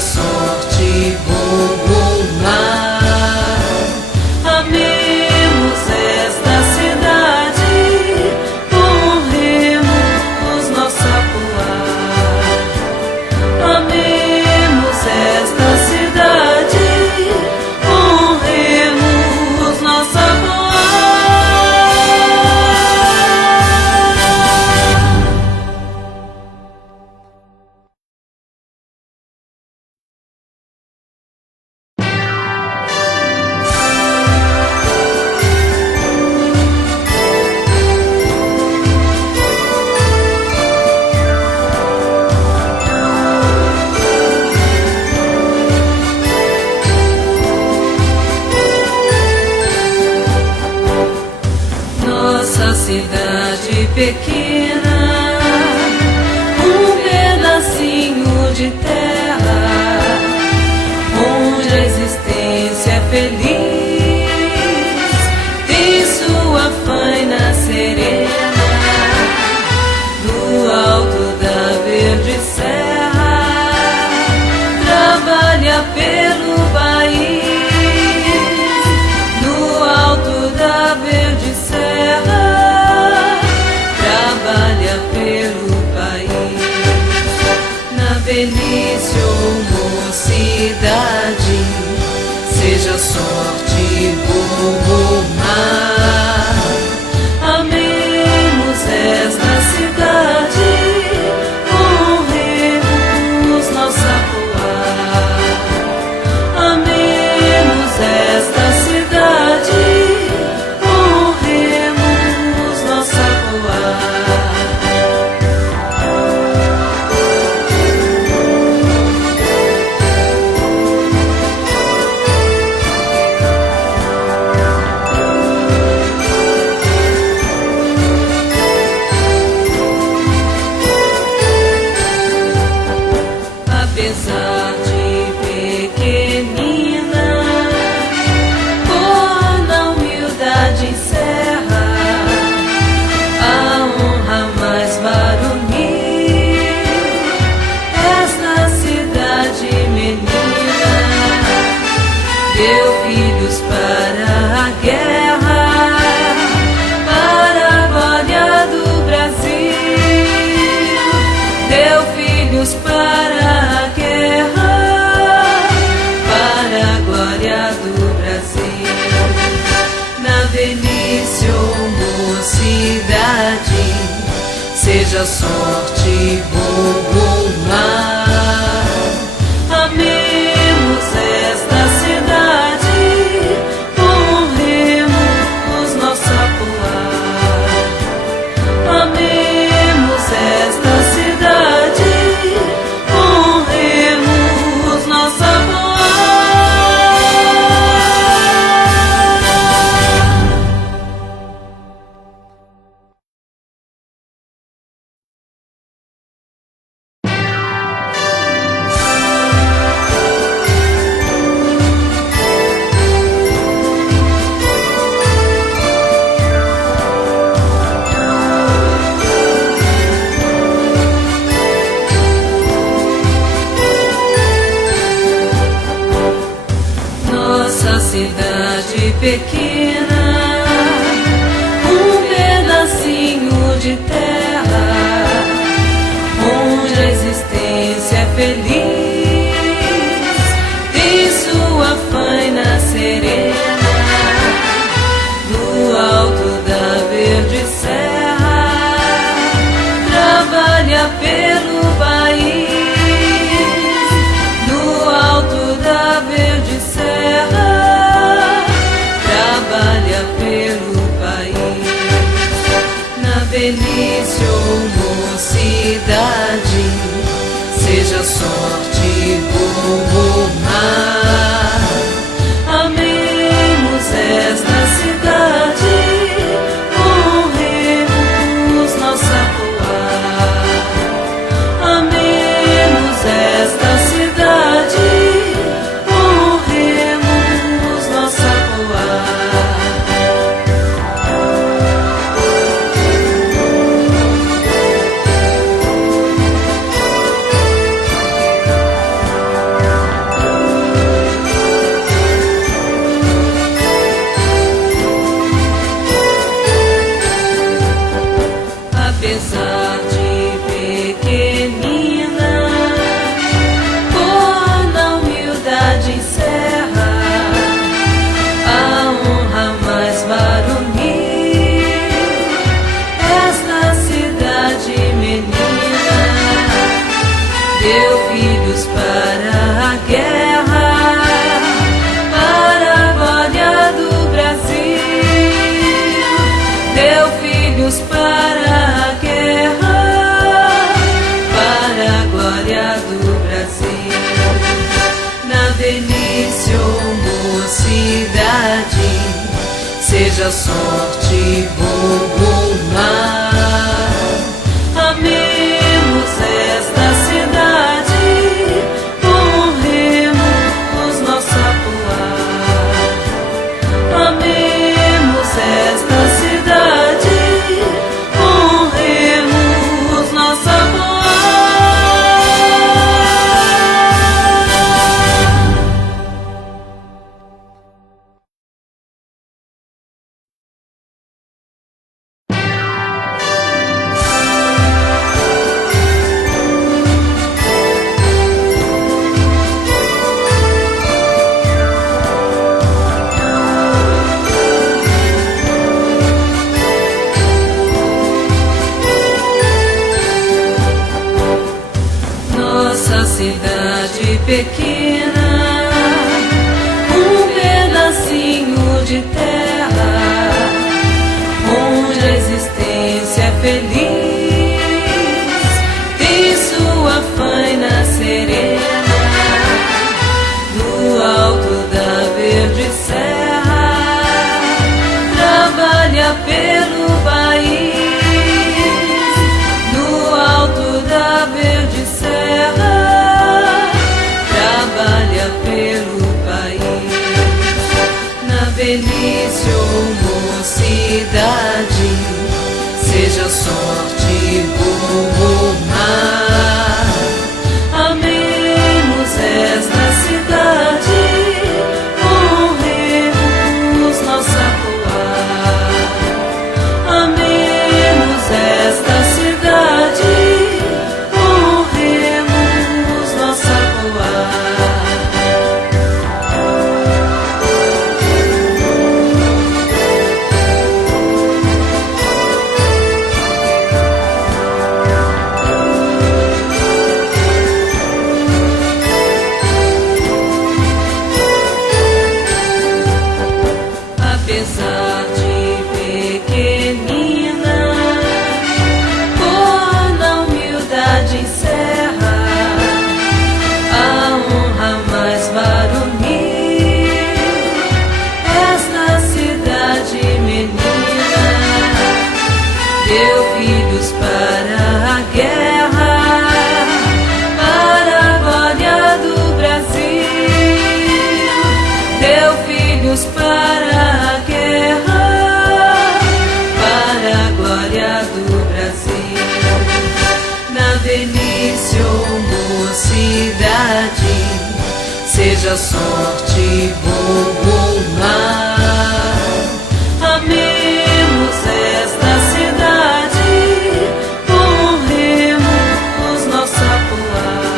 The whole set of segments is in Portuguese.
sorte, bom mar. Amemos esta cidade, honremos nossa poar. Amemos esta cidade, honremos nossa poar. Nossa cidade pequena, um pedacinho de terra, onde a existência é feliz, tem sua faina serena, no alto da verde serra, trabalha pelo país, no alto da verde serra, trabalha pelo país. Na velhice ou mocidade, seja sorte, bom mar. Amemos esta cidade, honremos nossa poar. Amemos esta cidade, honremos nossa poar. Apesar de pequenina, boa na humildade encerra a honra mais varonil. Esta cidade menina deu filhos para a guerra, para a glória do Brasil. Deu filhos para a guerra, para a glória do Brasil. Na velhice ou mocidade, seja sorte, bom mar. Amemos esta cidade, honremos nossa poar. Amemos esta cidade, honremos nossa poar. Nossa cidade pequena, um pedacinho de terra, onde a existência é feliz, tem sua faina serena, no alto da verde serra, trabalha pelo país, no alto da verde serra, trabalha pelo país. Na velhice ou mocidade, seja sorte, bom mar. Amemos esta cidade, honremos nossa poar. Amemos esta cidade, honremos nossa poar. deu filhos para a guerra, para a glória do Brasil. Na velhice ou mocidade, seja sorte bom ou má, amemos esta cidade, honremos nossa poar. Amemos esta cidade, honremos nossa poar. Nossa cidade pequena, um pedacinho de terra, onde a existência é feliz, tem sua faina serena, no alto da verde serra, trabalha pelo país, no alto da verde serra, trabalha pelo país. Na velhice ou mocidade, seja sorte bom ou má, amemos esta cidade, honremos nossa poar. Amemos esta cidade, honremos nossa poar. Apesar de pequenina, boa na humildade encerra a honra mais varonil. Esta cidade menina deu filhos para a guerra, para a glória do Brasil. Deu filhos para a guerra, para a glória do Brasil. Na velhice ou mocidade, seja sorte bom ou má, amemos esta cidade, honremos nossa poar.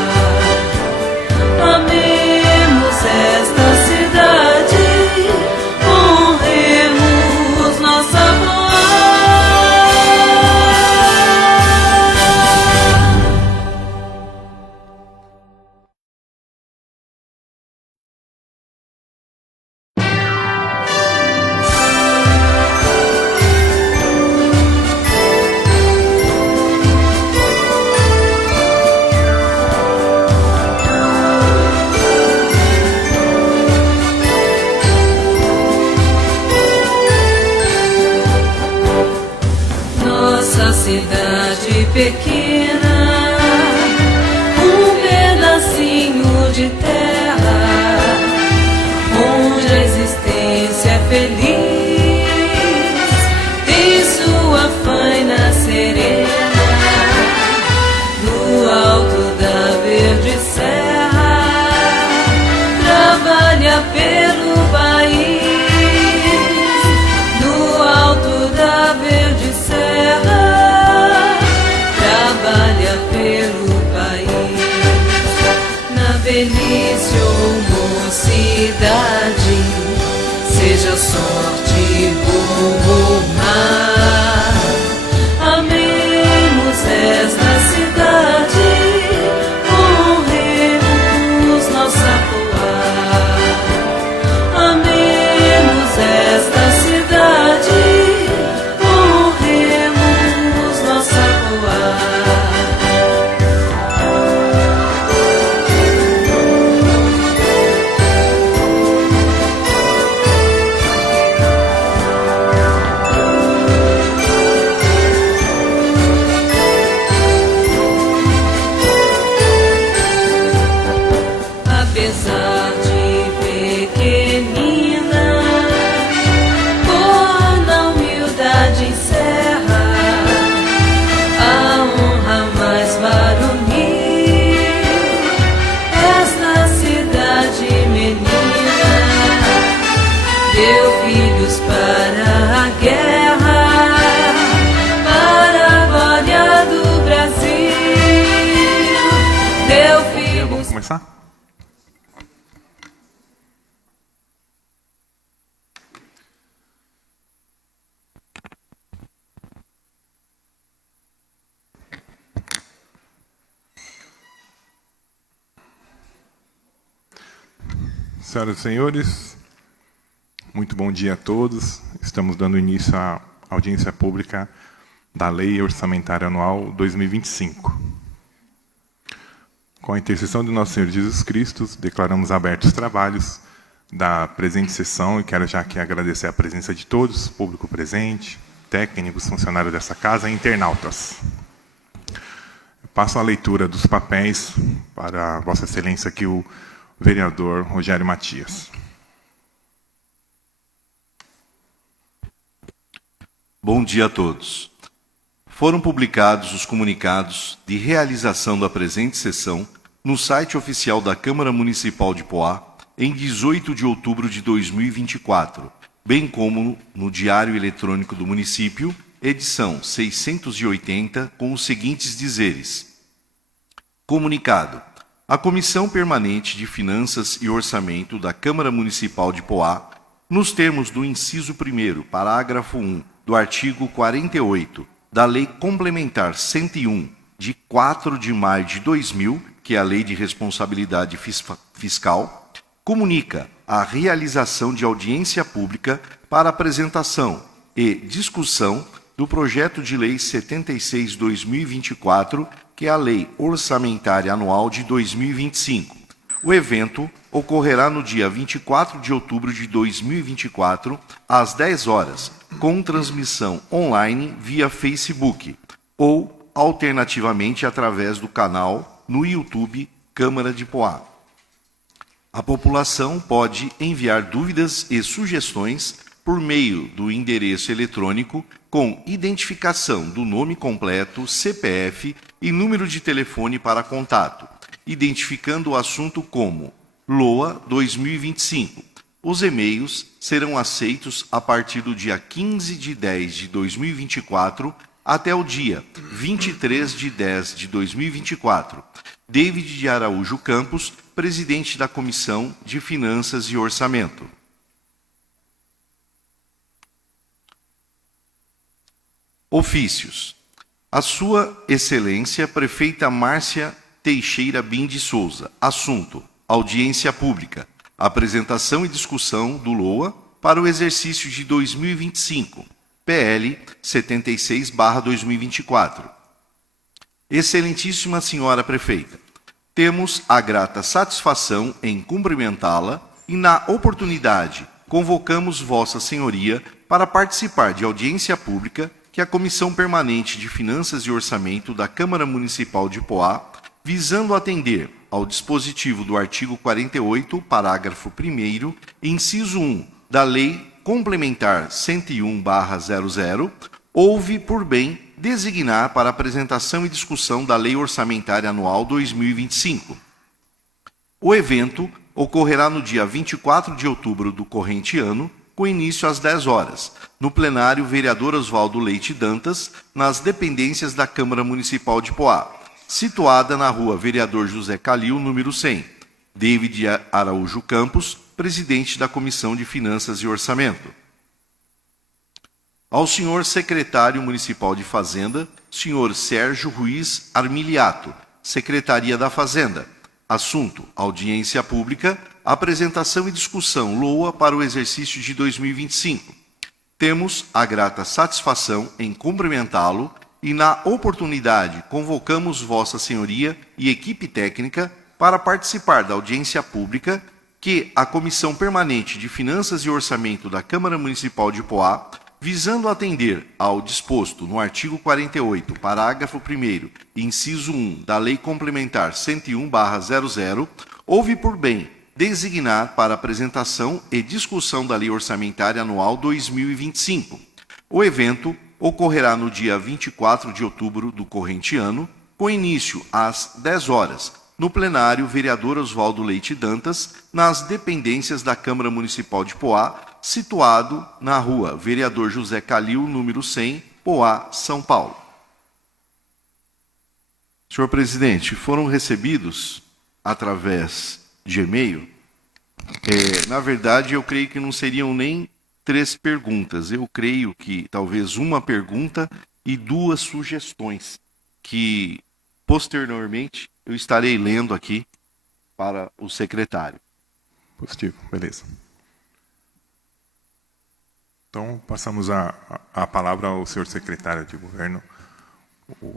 Amemos esta cidade, honremos nossa poar. Nossa cidade pequena, um pedacinho de terra, onde a existência é feliz, tem sua faina serena, no alto da verde serra, trabalha pelo país, no alto da verde serra, trabalha pelo país. Na velhice Senhoras e senhores, muito bom dia a todos. Estamos dando início à audiência pública da Lei Orçamentária Anual 2025. Com a intercessão de Nosso Senhor Jesus Cristo, declaramos abertos os trabalhos da presente sessão e quero já aqui agradecer a presença de todos, público presente, técnicos, funcionários dessa casa e internautas. Passo a leitura dos papéis para Vossa Excelência aqui, o vereador Rogério Matias. Bom dia a todos. Foram publicados os comunicados de realização da presente sessão no site oficial da Câmara Municipal de Poá em 18 de outubro de 2024, bem como no Diário Eletrônico do Município, edição 680, com os seguintes dizeres. Comunicado. A Comissão Permanente de Finanças e Orçamento da Câmara Municipal de Poá, nos termos do inciso 1º, parágrafo 1, do artigo 48 da Lei Complementar 101, de 4 de maio de 2000, que é a Lei de Responsabilidade Fiscal, comunica a realização de audiência pública para apresentação e discussão do projeto de Lei 76/2024, que é a Lei Orçamentária Anual de 2025. O evento ocorrerá no dia 24 de outubro de 2024, às 10 horas, com transmissão online via Facebook ou, alternativamente, através do canal no YouTube Câmara de Poá. A população pode enviar dúvidas e sugestões por meio do endereço eletrônico com identificação do nome completo, CPF e número de telefone para contato, identificando o assunto como LOA 2025. Os e-mails serão aceitos a partir do dia 15 de 10 de 2024 até o dia 23 de 10 de 2024. David de Araújo Campos, presidente da Comissão de Finanças e Orçamento. Ofícios. A Sua Excelência, Prefeita Márcia Teixeira Bim de Souza. Assunto: audiência pública. Apresentação e discussão do LOA para o exercício de 2025. PL 76/2024. Excelentíssima Senhora Prefeita, temos a grata satisfação em cumprimentá-la e, na oportunidade, convocamos Vossa Senhoria para participar de audiência pública que a Comissão Permanente de Finanças e Orçamento da Câmara Municipal de Poá, visando atender ao dispositivo do artigo 48, parágrafo 1º, inciso 1 da Lei Complementar 101/00, houve por bem designar para apresentação e discussão da Lei Orçamentária Anual 2025. O evento ocorrerá no dia 24 de outubro do corrente ano, com início às 10 horas, no plenário Vereador Oswaldo Leite Dantas, nas dependências da Câmara Municipal de Poá, situada na rua Vereador José Calil, número 100. David Araújo Campos, presidente da Comissão de Finanças e Orçamento. Ao senhor secretário municipal de Fazenda, senhor Sérgio Ruiz Armiliato, Secretaria da Fazenda. Assunto: audiência pública, apresentação e discussão LOA para o exercício de 2025. Temos a grata satisfação em cumprimentá-lo e, na oportunidade, convocamos Vossa Senhoria e equipe técnica para participar da audiência pública que a Comissão Permanente de Finanças e Orçamento da Câmara Municipal de Poá, visando atender ao disposto no artigo 48, parágrafo 1º, inciso 1 da Lei Complementar 101/00, houve por bem designar para apresentação e discussão da Lei Orçamentária Anual 2025. O evento ocorrerá no dia 24 de outubro do corrente ano, com início às 10 horas, no plenário Vereador Oswaldo Leite Dantas, nas dependências da Câmara Municipal de Poá, situado na rua Vereador José Calil, número 100, Poá, São Paulo. Senhor presidente, foram recebidos, através de e-mail, na verdade, eu creio que não seriam nem 3 perguntas. Eu creio que talvez uma pergunta e 2 sugestões, que posteriormente eu estarei lendo aqui para o secretário. Positivo, beleza. Então, passamos a palavra ao senhor secretário de Governo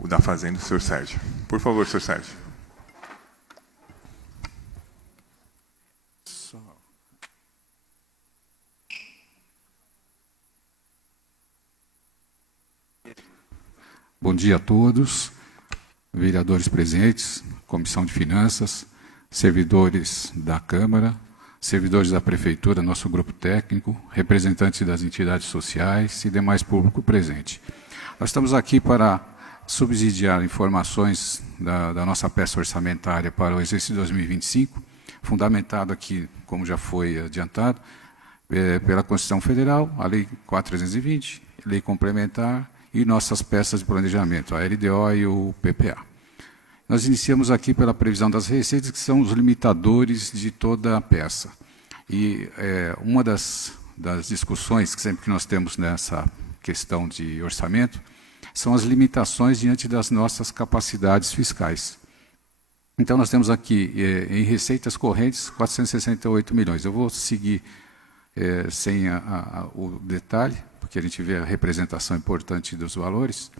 da Fazenda, o senhor Sérgio. Por favor, senhor Sérgio. Bom dia a todos, vereadores presentes, Comissão de Finanças, servidores da Câmara, servidores da Prefeitura, nosso grupo técnico, representantes das entidades sociais e demais público presente. Nós estamos aqui para subsidiar informações da nossa peça orçamentária para o exercício 2025, fundamentado aqui, como já foi adiantado, pela Constituição Federal, a Lei 4.320, Lei Complementar, e nossas peças de planejamento, a LDO e o PPA. Nós iniciamos aqui pela previsão das receitas, que são os limitadores de toda a peça. E uma das discussões que sempre que nós temos nessa questão de orçamento são as limitações diante das nossas capacidades fiscais. Então, nós temos aqui, em receitas correntes, 468 milhões. Eu vou seguir sem o detalhe, porque a gente vê a representação importante dos valores.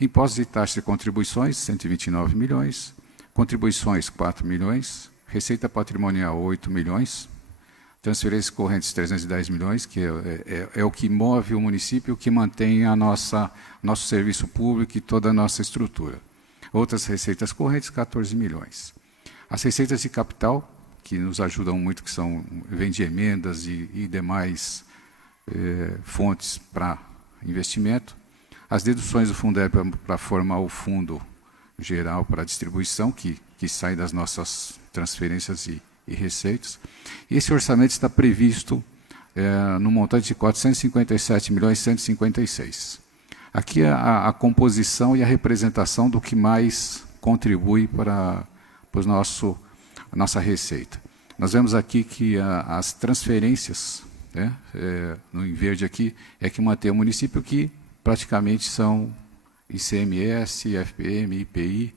Impostos e taxas e contribuições, 129 milhões. Contribuições, 4 milhões. Receita patrimonial, 8 milhões. Transferências correntes, 310 milhões, que é o que move o município, o que mantém nosso serviço público e toda a nossa estrutura. Outras receitas correntes, 14 milhões. As receitas de capital, que nos ajudam muito, que vêm de emendas e demais fontes para investimento. As deduções do Fundeb para formar o fundo geral para distribuição, que sai das nossas transferências e receitas. E esse orçamento está previsto no montante de 457 milhões 156. Aqui é a composição e a representação do que mais contribui para a nossa receita. Nós vemos aqui que as transferências, no em verde aqui, é que mantém o município, que praticamente são ICMS, FPM, IPI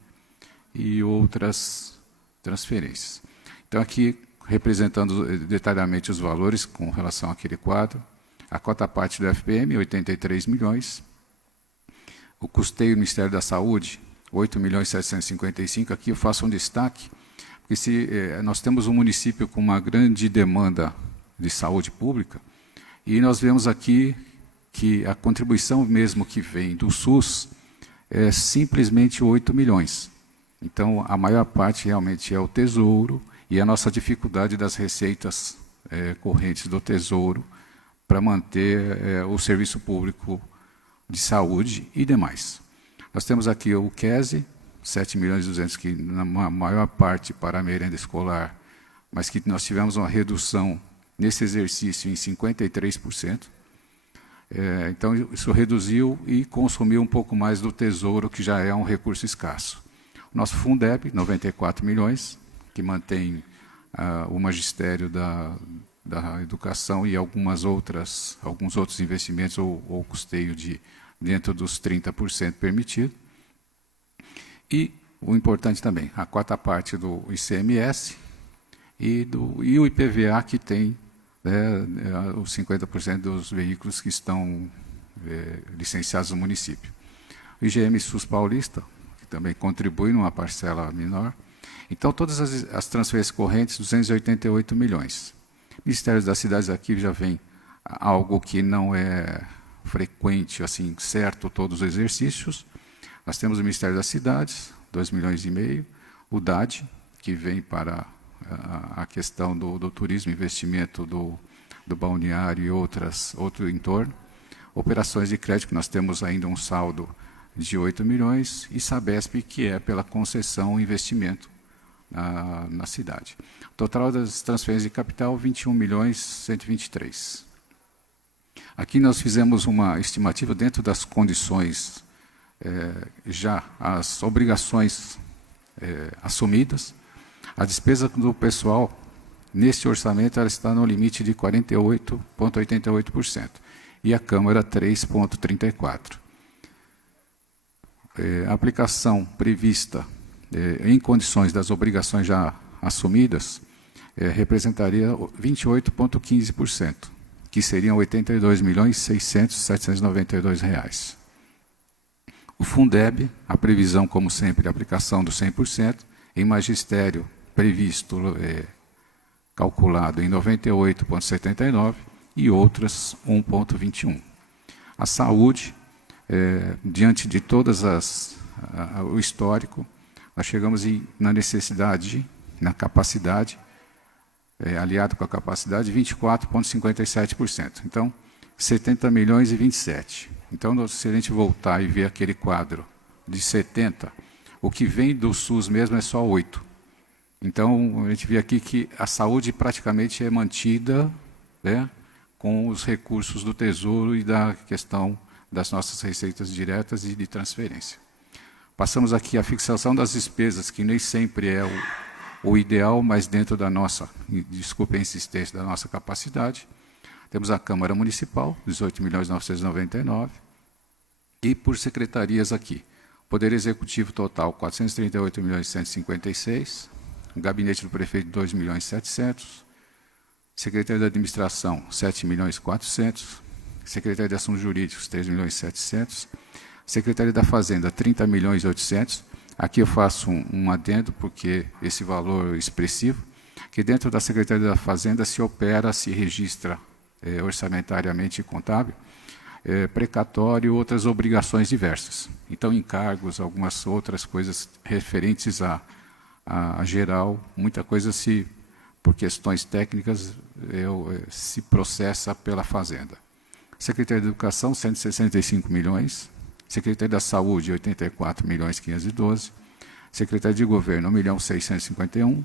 e outras transferências. Então, aqui, representando detalhadamente os valores com relação àquele quadro, a cota parte do FPM, 83 milhões, o custeio do Ministério da Saúde, 8 milhões 755, aqui eu faço um destaque, porque nós temos um município com uma grande demanda de saúde pública, e nós vemos aqui que a contribuição mesmo que vem do SUS é simplesmente 8 milhões. Então, a maior parte realmente é o Tesouro e a nossa dificuldade das receitas correntes do Tesouro para manter o serviço público de saúde e demais. Nós temos aqui o QESE, 7 milhões e 200, que na maior parte para a merenda escolar, mas que nós tivemos uma redução nesse exercício em 53%. Então, isso reduziu e consumiu um pouco mais do Tesouro, que já é um recurso escasso. O nosso Fundeb, 94 milhões, que mantém o magistério da educação e alguns outros investimentos ou custeio dentro dos 30% permitido. E o importante também, a quarta parte do ICMS e o IPVA, que tem os 50% dos veículos que estão licenciados no município. O IGM SUS Paulista, que também contribui numa parcela menor. Então, todas as transferências correntes, 288 milhões. Ministérios das Cidades, aqui já vem algo que não é frequente, assim, certo, todos os exercícios. Nós temos o Ministério das Cidades, 2 milhões e meio. O DAD, que vem para a questão do turismo, investimento do balneário e outro entorno. Operações de crédito, que nós temos ainda um saldo de 8 milhões. E Sabesp, que é pela concessão e investimento na cidade. O total das transferências de capital, 21 milhões 123. Aqui nós fizemos uma estimativa dentro das condições, já as obrigações assumidas. A despesa do pessoal, neste orçamento, ela está no limite de 48,88%. E a Câmara, 3,34%. A aplicação prevista em condições das obrigações já assumidas representaria 28,15%, que seriam R$ 82.600.792. O Fundeb, a previsão, como sempre, a aplicação do 100%, em magistério previsto, calculado em 98,79 e outras 1,21. A saúde, diante de todas o histórico, nós chegamos na necessidade, na capacidade, aliado com a capacidade, 24,57%. Então, 70 milhões e 27. Então, se a gente voltar e ver aquele quadro de 70, o que vem do SUS mesmo é só 8. Então, a gente vê aqui que a saúde praticamente é mantida, né, com os recursos do Tesouro e da questão das nossas receitas diretas e de transferência. Passamos aqui a fixação das despesas, que nem sempre é o ideal, mas dentro da nossa, desculpe a insistência, da nossa capacidade. Temos a Câmara Municipal, 18.999, e por secretarias aqui. Poder Executivo total, 438.156, o Gabinete do Prefeito, 2.700.000, Secretaria da Administração, 7.400.000, Secretaria de Assuntos Jurídicos, 3.700.000, Secretaria da Fazenda, 30.800.000. Aqui eu faço um adendo, porque esse valor é expressivo, que dentro da Secretaria da Fazenda se opera, se registra orçamentariamente e contábil, precatório e outras obrigações diversas. Então, encargos, algumas outras coisas referentes a geral, muita coisa por questões técnicas, se processa pela Fazenda. Secretaria de Educação, 165 milhões. Secretaria da Saúde, 84.512. Secretaria de Governo, 1.651.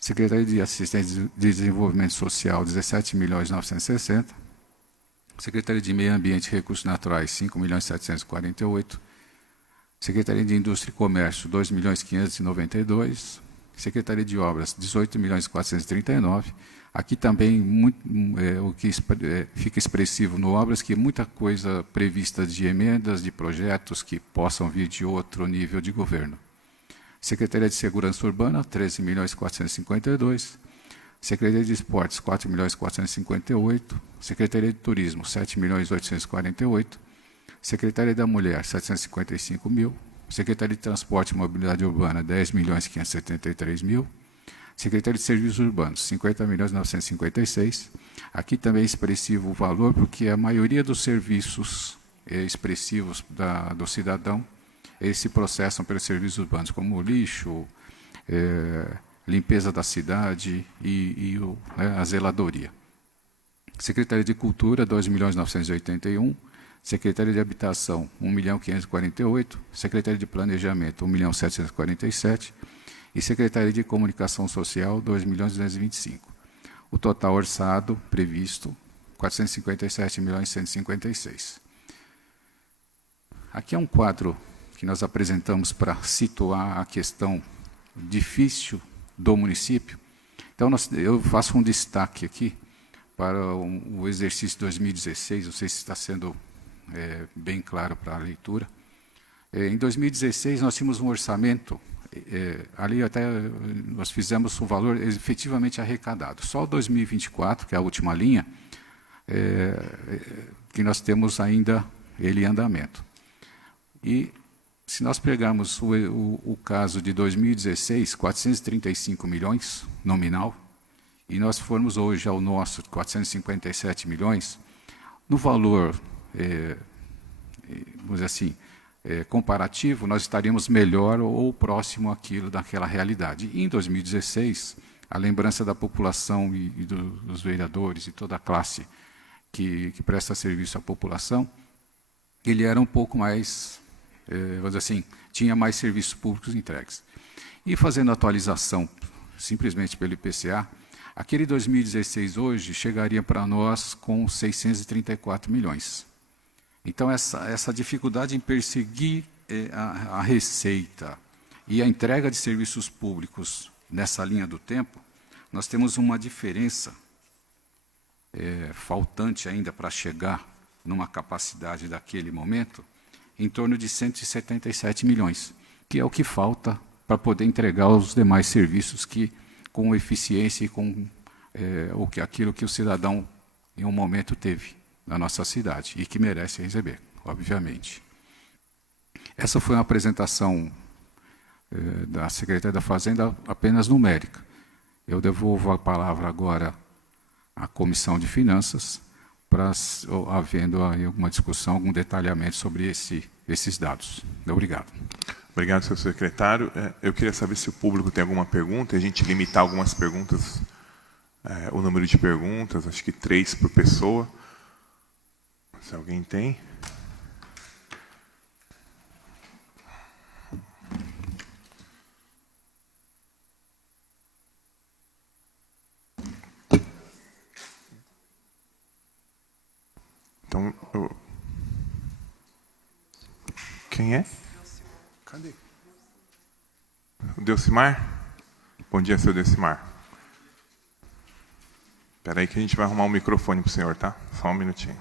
Secretaria de Assistência de Desenvolvimento Social, 17.960. Secretaria de Meio Ambiente e Recursos Naturais, 5.748. Secretaria de Indústria e Comércio, 2.592. Secretaria de Obras, 18.439. Aqui também o que fica expressivo no Obras, que muita coisa prevista de emendas, de projetos que possam vir de outro nível de governo. Secretaria de Segurança Urbana, 13.452. Secretaria de Esportes, 4.458. Secretaria de Turismo, 7.848. Secretaria da Mulher, 755.000. Secretaria de Transporte e Mobilidade Urbana, 10.573.000. Secretaria de Serviços Urbanos, 50.956. Aqui também é expressivo o valor, porque a maioria dos serviços expressivos do cidadão se processam pelos serviços urbanos, como lixo, limpeza da cidade e a zeladoria. Secretaria de Cultura, 2.981. Secretaria de Habitação, 1.548. Secretaria de Planejamento, 1.747. E Secretaria de Comunicação Social, 2.225. O total orçado previsto, 457.156. Aqui é um quadro que nós apresentamos para situar a questão difícil do município. Então, eu faço um destaque aqui para o exercício 2016, não sei se está sendo bem claro para a leitura. Em 2016, nós tínhamos um orçamento, ali até nós fizemos o valor efetivamente arrecadado. Só 2024, que é a última linha, que nós temos ainda ele em andamento. E se nós pegarmos o caso de 2016, 435 milhões nominal, e nós formos hoje ao nosso 457 milhões, no valor, vamos dizer assim, comparativo, nós estaríamos melhor ou próximo àquilo daquela realidade. E em 2016, a lembrança da população e dos vereadores e toda a classe que presta serviço à população, ele era um pouco mais, vamos dizer assim, tinha mais serviços públicos entregues. E fazendo a atualização simplesmente pelo IPCA, aquele 2016 hoje chegaria para nós com 634 milhões. Então, essa dificuldade em perseguir a receita e a entrega de serviços públicos nessa linha do tempo, nós temos uma diferença faltante ainda para chegar numa capacidade daquele momento, em torno de 177 milhões, que é o que falta para poder entregar os demais serviços que com eficiência e com aquilo que o cidadão, em um momento, teve na nossa cidade e que merece receber, obviamente. Essa foi uma apresentação da Secretaria da Fazenda apenas numérica. Eu devolvo a palavra agora à Comissão de Finanças, para, havendo aí alguma discussão, algum detalhamento sobre esses dados. Obrigado. Obrigado, senhor secretário. Eu queria saber se o público tem alguma pergunta, a gente limitar algumas perguntas, o número de perguntas, acho que 3 por pessoa. Se alguém tem. Então, quem é? Cadê? O Delcimar? Bom dia, senhor Delcimar. Espera aí que a gente vai arrumar um microfone para o senhor, tá? Só um minutinho.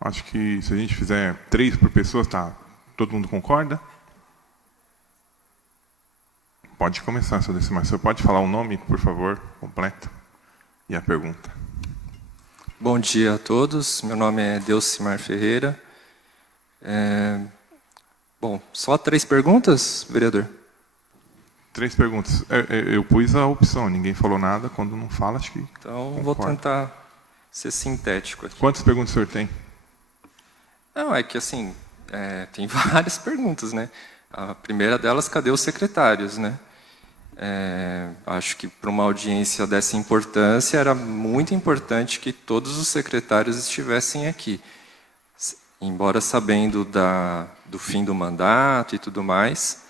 Acho que se a gente fizer 3 por pessoa, tá? Todo mundo concorda? Pode começar, senhor Delcimar. O senhor pode falar o nome, por favor, completo, e a pergunta. Bom dia a todos. Meu nome é Delcimar Ferreira. Bom, só 3 perguntas, vereador? 3 perguntas. Eu pus a opção, ninguém falou nada. Quando não fala, acho que então, concordo. Vou tentar ser sintético aqui. Quantas perguntas o senhor tem? Não, é que assim, tem várias perguntas, né? A primeira delas, cadê os secretários, né? Acho que para uma audiência dessa importância era muito importante que todos os secretários estivessem aqui. Embora sabendo do fim do mandato e tudo mais,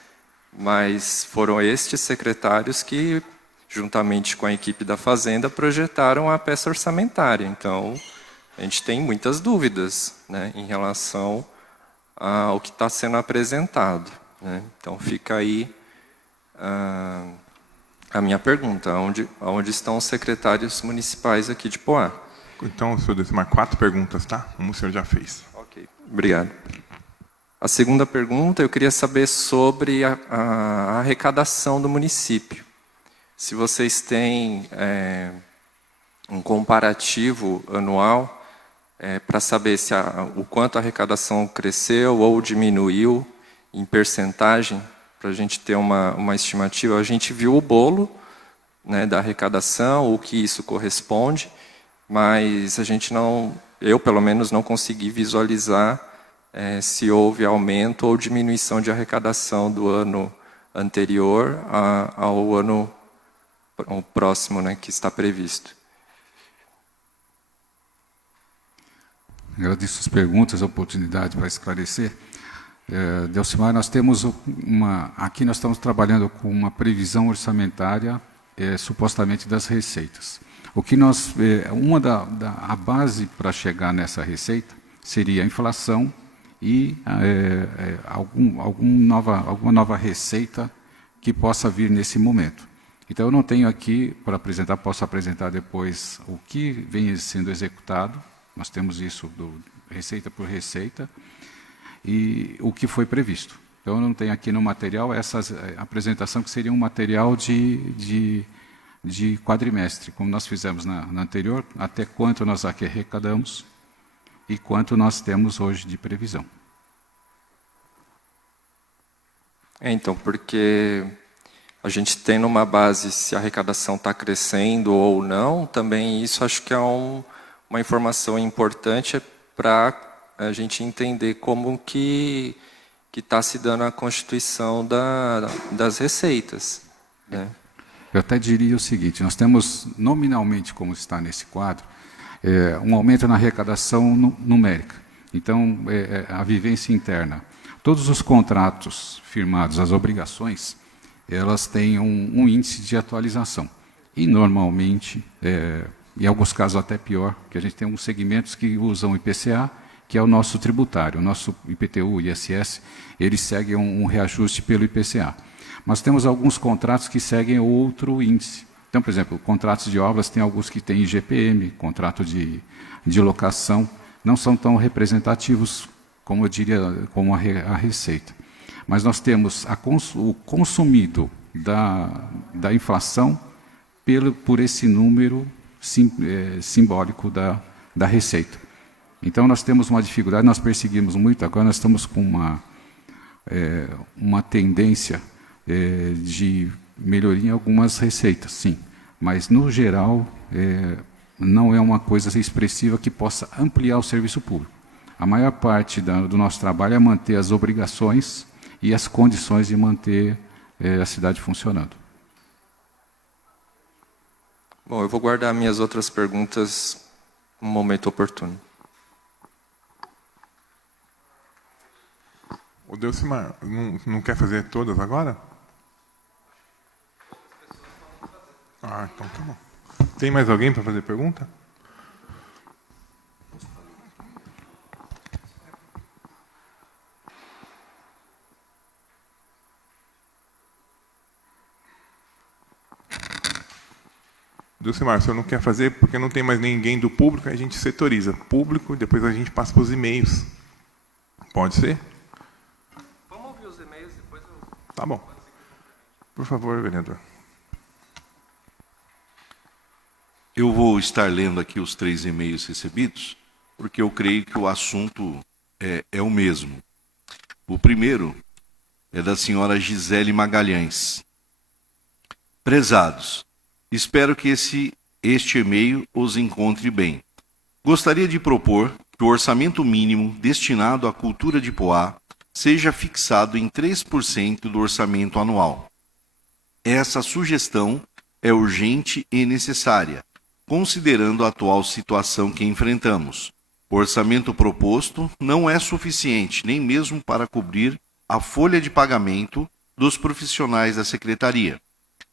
mas foram estes secretários que, juntamente com a equipe da Fazenda, projetaram a peça orçamentária. Então, a gente tem muitas dúvidas, né, em relação ao que está sendo apresentado, né? Então, fica aí a minha pergunta, onde estão os secretários municipais aqui de Poá? Então, senhor Delcimar, 4 perguntas, tá? Uma o senhor já fez. Ok, obrigado. A segunda pergunta, eu queria saber sobre a arrecadação do município. Se vocês têm um comparativo anual para saber se o quanto a arrecadação cresceu ou diminuiu em percentagem, para a gente ter uma estimativa. A gente viu o bolo, né, da arrecadação, o que isso corresponde, mas a gente eu pelo menos não consegui visualizar se houve aumento ou diminuição de arrecadação do ano anterior ao ano próximo, né, que está previsto. Agradeço as perguntas, a oportunidade para esclarecer. Delcimar, nós temos aqui nós estamos trabalhando com uma previsão orçamentária, supostamente das receitas. O que a base para chegar nessa receita seria a inflação e alguma nova receita que possa vir nesse momento. Então, eu não tenho aqui para apresentar, posso apresentar depois o que vem sendo executado. Nós temos isso receita por receita e o que foi previsto. Então, eu não tenho aqui no material essa apresentação que seria um material de quadrimestre, como nós fizemos na anterior, até quanto nós aqui arrecadamos e quanto nós temos hoje de previsão. Então, porque a gente tem numa base se a arrecadação está crescendo ou não, também isso acho que é uma informação importante para a gente entender como que está se dando a constituição das receitas, né? Eu até diria o seguinte, nós temos nominalmente, como está nesse quadro, um aumento na arrecadação numérica. Então, a vivência interna. Todos os contratos firmados, as obrigações, elas têm um índice de atualização. E, normalmente, em alguns casos até pior, que a gente tem alguns segmentos que usam o IPCA, que é o nosso tributário, o nosso IPTU, ISS, eles seguem um reajuste pelo IPCA. Mas temos alguns contratos que seguem outro índice. Então, por exemplo, contratos de obras tem alguns que têm IGPM, contrato de locação, não são tão representativos como eu diria, como a receita. Mas nós temos o consumido da inflação por esse número simbólico da receita. Então, nós temos uma dificuldade, nós perseguimos muito, agora nós estamos com uma tendência de melhoria em algumas receitas, sim, mas, no geral, não é uma coisa expressiva que possa ampliar o serviço público. A maior parte do nosso trabalho é manter as obrigações e as condições de manter a cidade funcionando. Bom, eu vou guardar minhas outras perguntas no momento oportuno. O Delcimar, não quer fazer todas agora? Ah, então tá bom. Tem mais alguém para fazer pergunta? Delcimar, o senhor não quer fazer porque não tem mais ninguém do público, a gente setoriza. Público, depois a gente passa para os e-mails. Pode ser? Vamos ouvir os e-mails, depois eu... Tá bom. Por favor, vereador. Eu vou estar lendo aqui os 3 e-mails recebidos, porque eu creio que o assunto é o mesmo. O primeiro é da senhora Gisele Magalhães. Prezados, espero que este e-mail os encontre bem. Gostaria de propor que o orçamento mínimo destinado à cultura de Poá seja fixado em 3% do orçamento anual. Essa sugestão é urgente e necessária, considerando a atual situação que enfrentamos. O orçamento proposto não é suficiente nem mesmo para cobrir a folha de pagamento dos profissionais da Secretaria.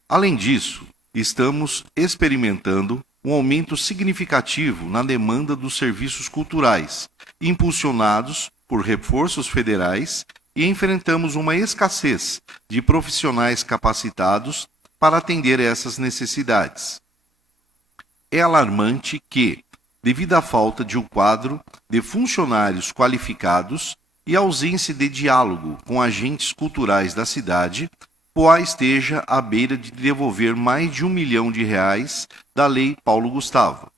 Além disso, estamos experimentando um aumento significativo na demanda dos serviços culturais, impulsionados por reforços federais, e enfrentamos uma escassez de profissionais capacitados para atender essas necessidades. É alarmante que, devido à falta de um quadro de funcionários qualificados e ausência de diálogo com agentes culturais da cidade, Poá esteja à beira de devolver mais de R$1 milhão da Lei Paulo Gustavo.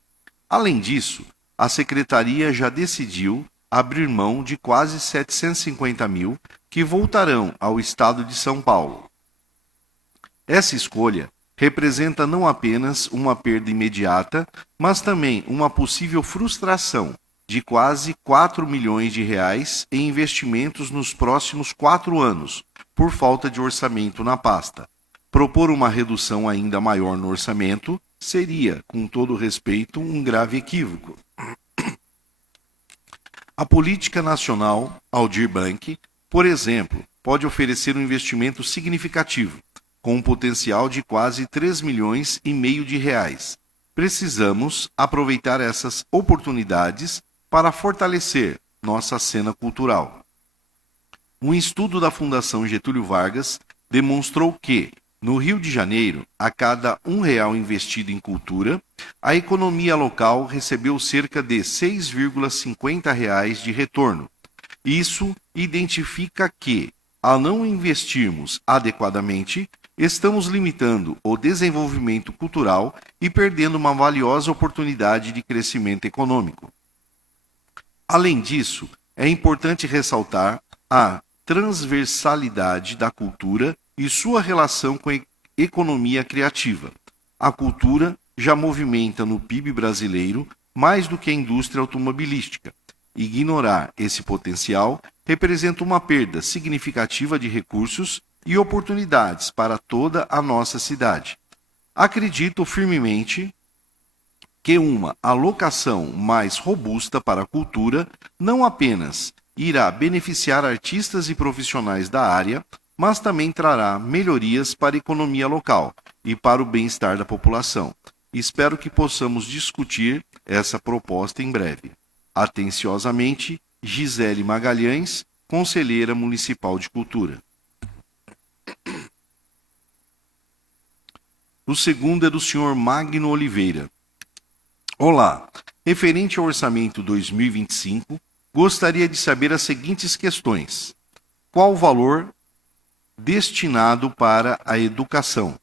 Além disso, a Secretaria já decidiu abrir mão de quase R$ 750 mil que voltarão ao Estado de São Paulo. Essa escolha representa não apenas uma perda imediata, mas também uma possível frustração de quase R$4 milhões em investimentos nos próximos 4 anos, por falta de orçamento na pasta. Propor uma redução ainda maior no orçamento seria, com todo respeito, um grave equívoco. A Política Nacional Aldir Blanc, por exemplo, pode oferecer um investimento significativo, com um potencial de quase R$3,5 milhões. Precisamos aproveitar essas oportunidades para fortalecer nossa cena cultural. Um estudo da Fundação Getúlio Vargas demonstrou que, no Rio de Janeiro, a cada R$1 investido em cultura, a economia local recebeu cerca de R$ 6,50 de retorno. Isso identifica que, ao não investirmos adequadamente, estamos limitando o desenvolvimento cultural e perdendo uma valiosa oportunidade de crescimento econômico. Além disso, é importante ressaltar a transversalidade da cultura e sua relação com a economia criativa. A cultura já movimenta no PIB brasileiro mais do que a indústria automobilística. Ignorar esse potencial representa uma perda significativa de recursos e oportunidades para toda a nossa cidade. Acredito firmemente que uma alocação mais robusta para a cultura não apenas irá beneficiar artistas e profissionais da área, mas também trará melhorias para a economia local e para o bem-estar da população. Espero que possamos discutir essa proposta em breve. Atenciosamente, Gisele Magalhães, Conselheira Municipal de Cultura. O segundo é do senhor Magno Oliveira. Olá, referente ao orçamento 2025, gostaria de saber as seguintes questões. Qual o valor destinado para a educação?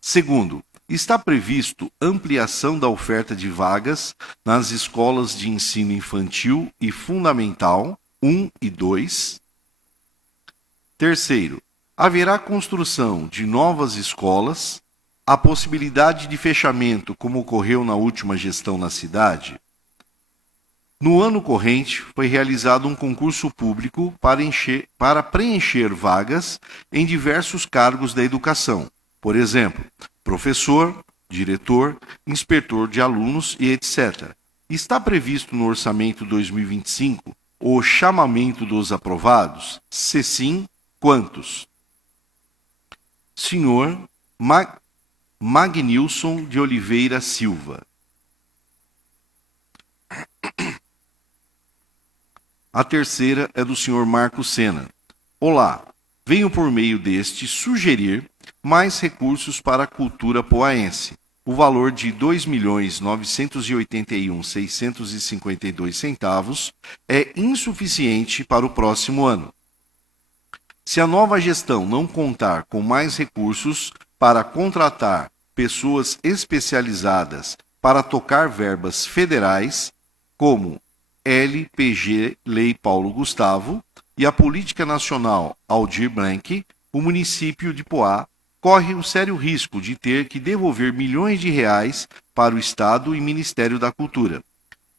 Segundo, está previsto ampliação da oferta de vagas nas escolas de ensino infantil e fundamental 1 e 2? Terceiro, haverá construção de novas escolas? A possibilidade de fechamento, como ocorreu na última gestão na cidade? No ano corrente, foi realizado um concurso público para preencher vagas em diversos cargos da educação. Por exemplo, professor, diretor, inspetor de alunos e etc. Está previsto no orçamento 2025 o chamamento dos aprovados? Se sim, quantos? Senhor Magnilson de Oliveira Silva. A terceira é do senhor Marcos Sena. Olá, venho por meio deste sugerir mais recursos para a cultura poaense. O valor de R$ 2.981.652 é insuficiente para o próximo ano. Se a nova gestão não contar com mais recursos para contratar pessoas especializadas para tocar verbas federais, como LPG Lei Paulo Gustavo e a Política Nacional Aldir Blanc, o município de Poá corre um sério risco de ter que devolver milhões de reais para o Estado e Ministério da Cultura.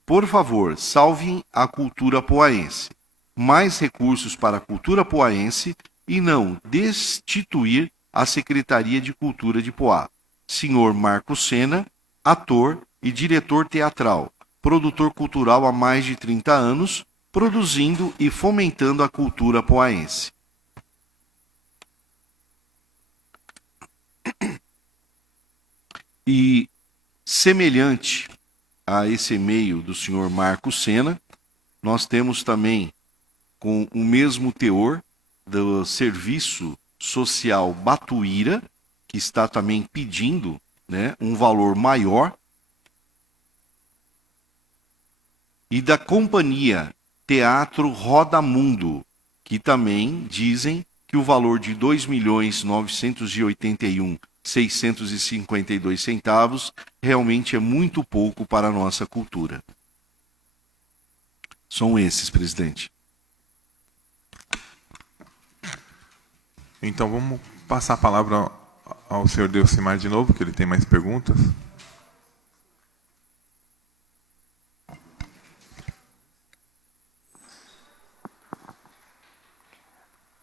Por favor, salvem a cultura poaense. Mais recursos para a cultura poaense e não destituir a Secretaria de Cultura de Poá. Senhor Marcos Sena, ator e diretor teatral, produtor cultural há mais de 30 anos, produzindo e fomentando a cultura poaense. E, semelhante a esse e-mail do senhor Marcos Sena, nós temos também, com o mesmo teor, do Serviço Social Batuíra, que está também pedindo, né, um valor maior, e da Companhia Teatro Roda Mundo, que também dizem que o valor de R$ 2.981.652 realmente é muito pouco para a nossa cultura. São esses, presidente. Então vamos passar a palavra ao senhor Delcimar de novo, que ele tem mais perguntas.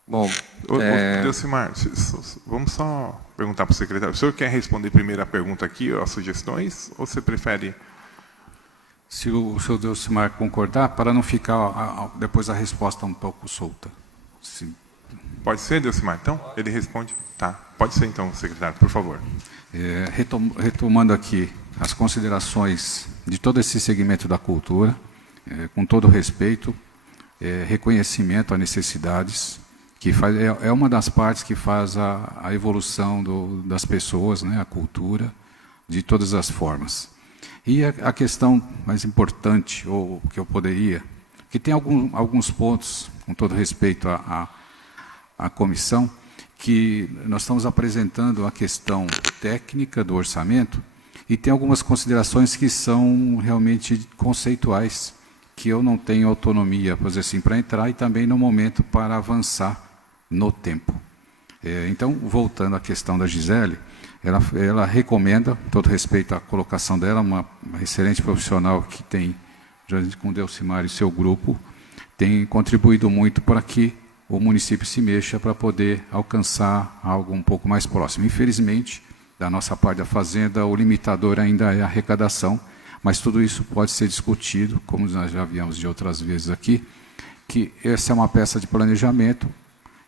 Bom, Delcimar, vamos só perguntar para o secretário. O senhor quer responder primeiro a pergunta aqui, as sugestões, ou você prefere... Se o senhor Delcimar concordar, para não ficar depois a resposta um pouco solta. Sim. Pode ser, Delcimar? Então, ele responde. Tá, pode ser então, secretário, por favor. Retomando aqui as considerações de todo esse segmento da cultura, com todo respeito, reconhecimento a necessidades, que é uma das partes que faz a evolução das pessoas, né, a cultura, de todas as formas. E a questão mais importante, ou que eu poderia, que tem alguns pontos, com todo respeito à comissão, que nós estamos apresentando a questão técnica do orçamento e tem algumas considerações que são realmente conceituais, que eu não tenho autonomia, por dizer assim, para entrar e também no momento para avançar no tempo. Então, voltando à questão da Gisele, ela recomenda, todo respeito à colocação dela, uma excelente profissional que tem, junto com o Delcimar e seu grupo, tem contribuído muito para que o município se mexa para poder alcançar algo um pouco mais próximo. Infelizmente, da nossa parte da Fazenda, o limitador ainda é a arrecadação, mas tudo isso pode ser discutido, como nós já viemos de outras vezes aqui, que essa é uma peça de planejamento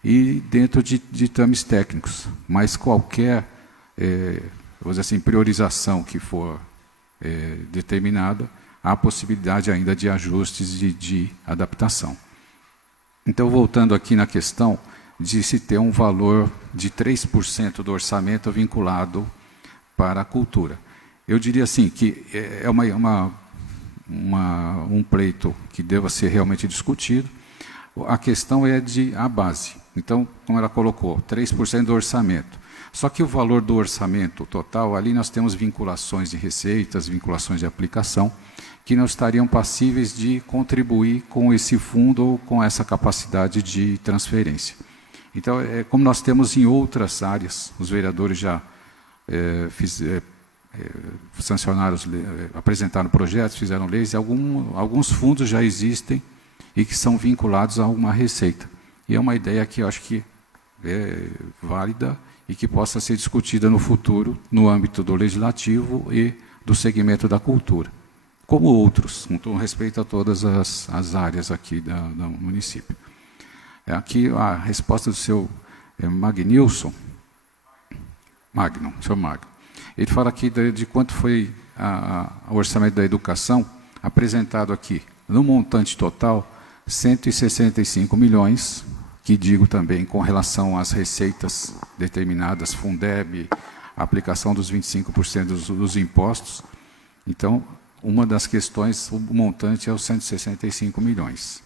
e dentro de ditames técnicos, mas qualquer vou dizer assim, priorização que for determinada, há possibilidade ainda de ajustes de adaptação. Então, voltando aqui na questão de se ter um valor de 3% do orçamento vinculado para a cultura. Eu diria assim, que é um pleito que deva ser realmente discutido. A questão é a base. Então, como ela colocou, 3% do orçamento. Só que o valor do orçamento total, ali nós temos vinculações de receitas, vinculações de aplicação, que não estariam passíveis de contribuir com esse fundo ou com essa capacidade de transferência. Então, como nós temos em outras áreas, os vereadores já sancionaram, apresentaram projetos, fizeram leis, e alguns fundos já existem e que são vinculados a uma receita. E é uma ideia que eu acho que é válida e que possa ser discutida no futuro, no âmbito do legislativo e do segmento da cultura, como outros, com respeito a todas as áreas aqui do município. Aqui a resposta do seu Magnilson, senhor Magno. Ele fala aqui de quanto foi o orçamento da educação, apresentado aqui, no montante total, 165 milhões, que digo também com relação às receitas determinadas, Fundeb, a aplicação dos 25% dos impostos. Então, uma das questões, o montante é os 165 milhões.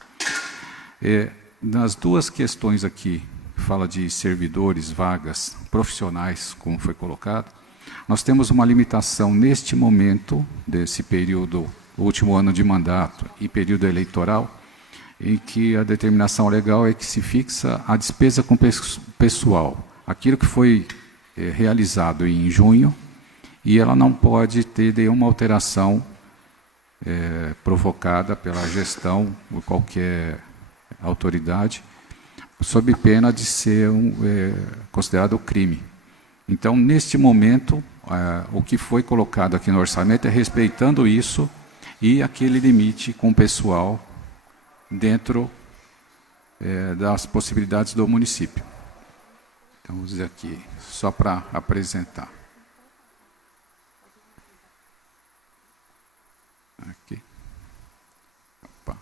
Nas duas questões aqui, fala de servidores, vagas, profissionais, como foi colocado, nós temos uma limitação neste momento, desse período, último ano de mandato e período eleitoral, em que a determinação legal é que se fixa a despesa com pessoal, aquilo que foi realizado em junho, e ela não pode ter nenhuma alteração provocada pela gestão ou qualquer autoridade, sob pena de ser considerado crime. Então, neste momento, o que foi colocado aqui no orçamento é respeitando isso e aquele limite com o pessoal dentro das possibilidades do município. Então, vou dizer aqui, só para apresentar. Aqui. Opa.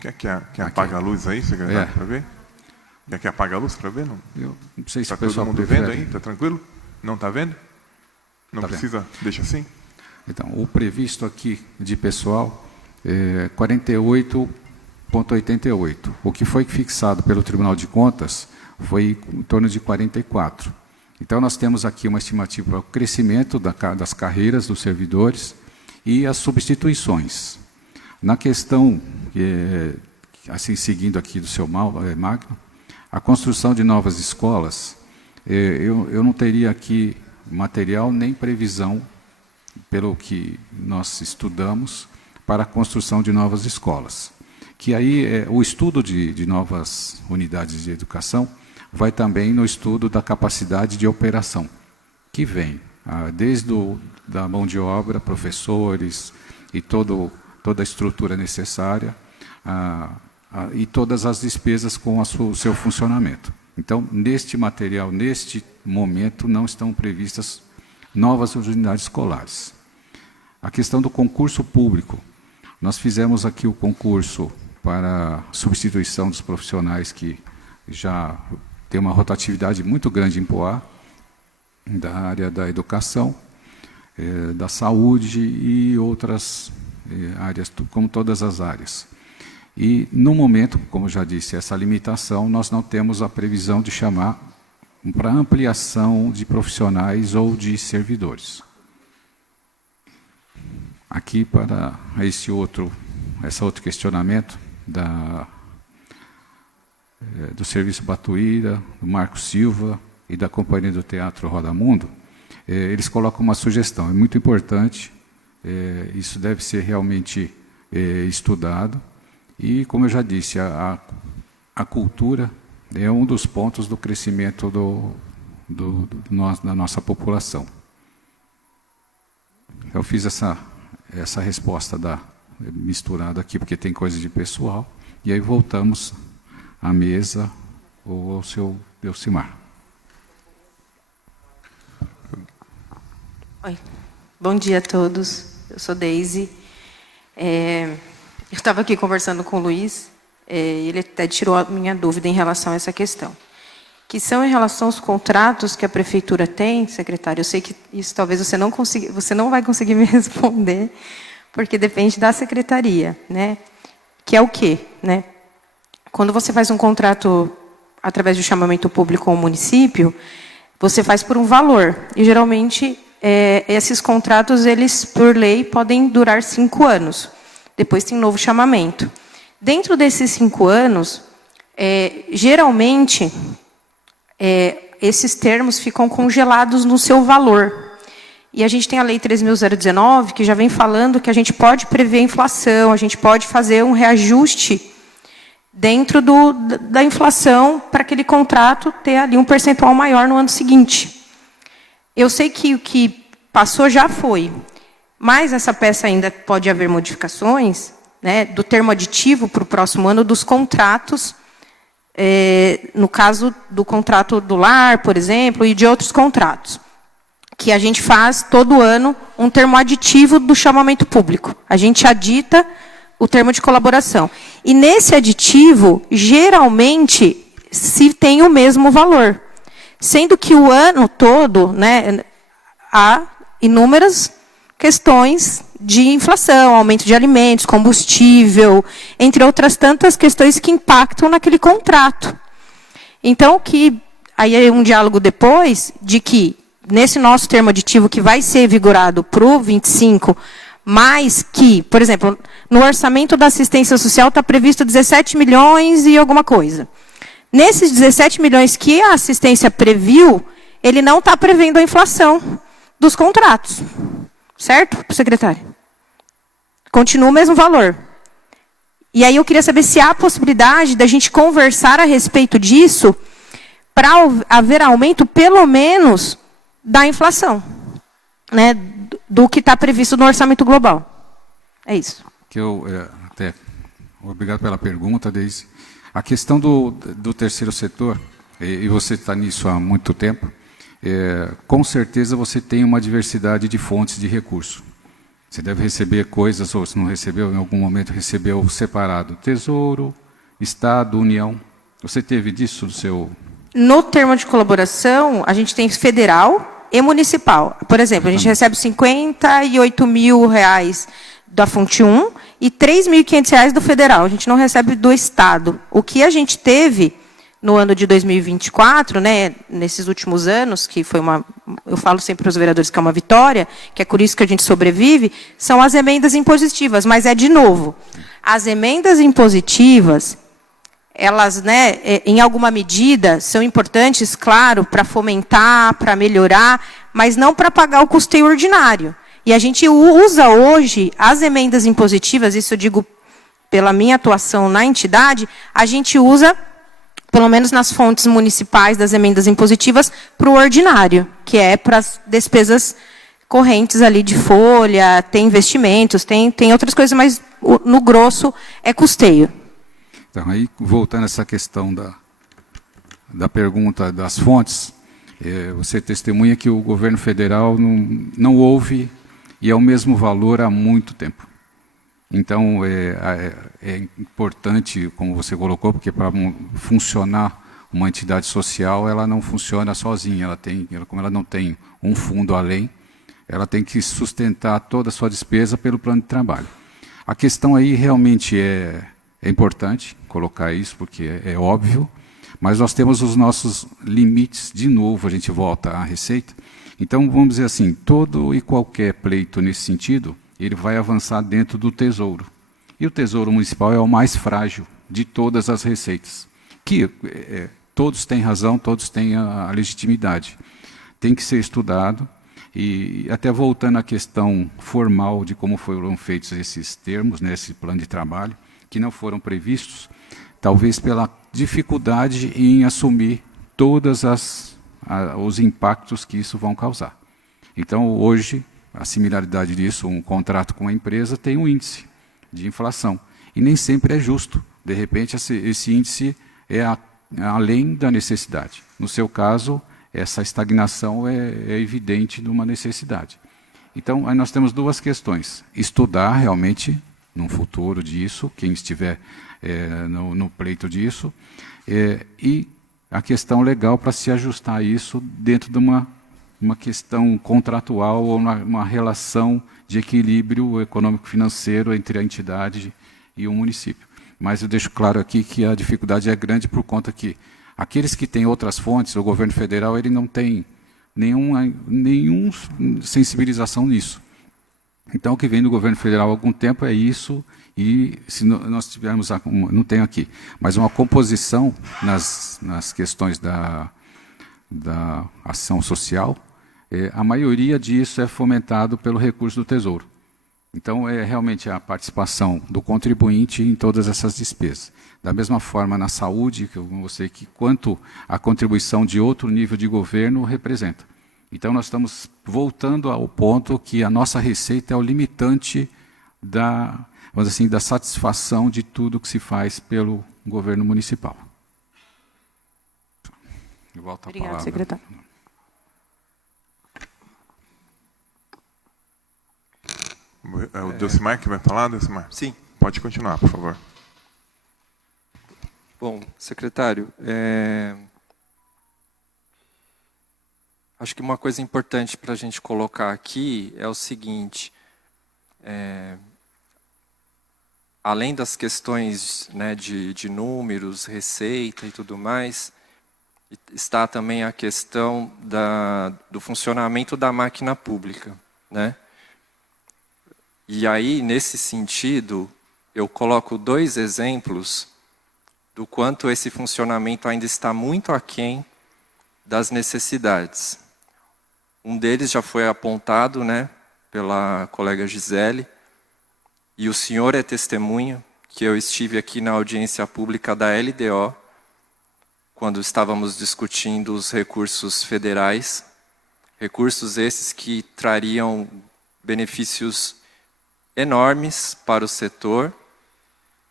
Quer que apague a luz aí, secretário, para ver? Quer que apague a luz para ver? Não? Eu não sei se o pessoal todo mundo vendo aí? Está tranquilo? Não está vendo? Não tá precisa? Vendo. Deixa assim? Então, o previsto aqui de pessoal é 48,88. O que foi fixado pelo Tribunal de Contas foi em torno de 44. Então, nós temos aqui uma estimativa para o crescimento das carreiras dos servidores e as substituições. Na questão, assim, seguindo aqui do seu Magno, a construção de novas escolas, eu não teria aqui material nem previsão, pelo que nós estudamos, para a construção de novas escolas. Que aí o estudo de novas unidades de educação vai também no estudo da capacidade de operação, que vem desde da mão de obra, professores e toda a estrutura necessária, e todas as despesas com o seu funcionamento. Então, neste material, neste momento, não estão previstas novas unidades escolares. A questão do concurso público. Nós fizemos aqui o concurso para substituição dos profissionais que já tem uma rotatividade muito grande em Poá, da área da educação, da saúde e outras áreas, como todas as áreas. E, no momento, como já disse, essa limitação, nós não temos a previsão de chamar para ampliação de profissionais ou de servidores. Aqui, para esse outro questionamento do Serviço Batuíra, do Marco Silva e da Companhia do Teatro Roda Mundo, eles colocam uma sugestão, é muito importante, isso deve ser realmente estudado, e, como eu já disse, a cultura é um dos pontos do crescimento da nossa população. Eu fiz essa resposta misturada aqui, porque tem coisa de pessoal, e aí voltamos à mesa ou ao seu Elcimar. Oi, bom dia a todos, eu sou Deise. Eu estava aqui conversando com o Luiz, ele até tirou a minha dúvida em relação a essa questão. que são em relação aos contratos que a prefeitura tem, secretário. Eu sei que isso talvez você não vai conseguir me responder, porque depende da secretaria, né? Que é o quê, né? Quando você faz um contrato através do chamamento público com o município, você faz por um valor. E, geralmente, esses contratos, eles, por lei, podem durar 5 anos. Depois tem novo chamamento. Dentro desses 5 anos, geralmente, esses termos ficam congelados no seu valor. E a gente tem a Lei 3.019, que já vem falando que a gente pode prever a inflação, a gente pode fazer um reajuste dentro da inflação para aquele contrato ter ali um percentual maior no ano seguinte. Eu sei que o que passou já foi, mas essa peça ainda pode haver modificações, né, do termo aditivo para o próximo ano dos contratos, no caso do contrato do lar, por exemplo, e de outros contratos, que a gente faz todo ano um termo aditivo do chamamento público. A gente adita o termo de colaboração. E nesse aditivo, geralmente, se tem o mesmo valor. Sendo que o ano todo, né, há inúmeras questões de inflação, aumento de alimentos, combustível, entre outras tantas questões que impactam naquele contrato. Então, aí é um diálogo depois de que, nesse nosso termo aditivo que vai ser vigorado para o 25, mas que, por exemplo, no orçamento da assistência social está previsto 17 milhões e alguma coisa. Nesses 17 milhões que a assistência previu, ele não está prevendo a inflação dos contratos. Certo, secretário? Continua o mesmo valor. E aí eu queria saber se há a possibilidade da gente conversar a respeito disso para haver aumento, pelo menos, da inflação, né, do que está previsto no orçamento global. É isso. Obrigado pela pergunta, Deise. A questão do terceiro setor, e você está nisso há muito tempo, com certeza você tem uma diversidade de fontes de recurso. Você deve receber coisas, ou se não recebeu, em algum momento recebeu separado. Tesouro, Estado, União. Você teve disso do seu... No termo de colaboração, a gente tem federal e municipal. Por exemplo, a gente recebe R$58 mil da fonte 1 e R$3.500 do federal. A gente não recebe do Estado. O que a gente teve no ano de 2024, né, nesses últimos anos, que foi eu falo sempre para os vereadores que é uma vitória, que é por isso que a gente sobrevive, são as emendas impositivas. Mas de novo, as emendas impositivas, elas, né, em alguma medida, são importantes, claro, para fomentar, para melhorar, mas não para pagar o custeio ordinário. E a gente usa hoje as emendas impositivas, isso eu digo pela minha atuação na entidade, a gente usa, pelo menos nas fontes municipais das emendas impositivas, para o ordinário, que é para as despesas correntes ali de folha, tem investimentos, tem outras coisas, mas no grosso é custeio. Então, aí, voltando a essa questão da pergunta das fontes, você testemunha que o governo federal não houve e é o mesmo valor há muito tempo. Então, é importante, como você colocou, porque para funcionar uma entidade social, ela não funciona sozinha. Como ela não tem um fundo além, ela tem que sustentar toda a sua despesa pelo plano de trabalho. A questão aí realmente é importante colocar isso, porque é óbvio, mas nós temos os nossos limites, de novo, a gente volta à receita. Então, vamos dizer assim, todo e qualquer pleito nesse sentido, ele vai avançar dentro do Tesouro. E o Tesouro Municipal é o mais frágil de todas as receitas. Que todos têm razão, todos têm a legitimidade. Tem que ser estudado, e até voltando à questão formal de como foram feitos esses termos, né, esse plano de trabalho, que não foram previstos, talvez pela dificuldade em assumir todos os impactos que isso vão causar. Então, hoje, a similaridade disso, um contrato com uma empresa tem um índice de inflação. E nem sempre é justo. De repente, esse índice é além da necessidade. No seu caso, essa estagnação é evidente de uma necessidade. Então, aí nós temos duas questões. Estudar realmente, no futuro disso, quem estiver no pleito disso, e a questão legal para se ajustar a isso dentro de uma questão contratual ou uma relação de equilíbrio econômico-financeiro entre a entidade e o município. Mas eu deixo claro aqui que a dificuldade é grande por conta que aqueles que têm outras fontes, o governo federal, ele não tem nenhuma sensibilização nisso. Então, o que vem do governo federal há algum tempo é isso, e se nós tivermos, não tenho aqui, mas uma composição nas questões da ação social, a maioria disso é fomentado pelo recurso do Tesouro. Então, é realmente a participação do contribuinte em todas essas despesas. Da mesma forma, na saúde, que eu mostrei que quanto a contribuição de outro nível de governo representa. Então, nós estamos voltando ao ponto que a nossa receita é o limitante da satisfação de tudo que se faz pelo governo municipal. Eu volto a Obrigada, palavra. secretário. É o Delcimar que vai falar, Delcimar? Sim. Pode continuar, por favor. Bom, secretário, acho que uma coisa importante para a gente colocar aqui é o seguinte, além das questões, né, de números, receita e tudo mais, está também a questão do funcionamento da máquina pública, né? E aí, nesse sentido, eu coloco 2 exemplos do quanto esse funcionamento ainda está muito aquém das necessidades. Um deles já foi apontado, né, pela colega Gisele, e o senhor é testemunha que eu estive aqui na audiência pública da LDO, quando estávamos discutindo os recursos federais, recursos esses que trariam benefícios enormes para o setor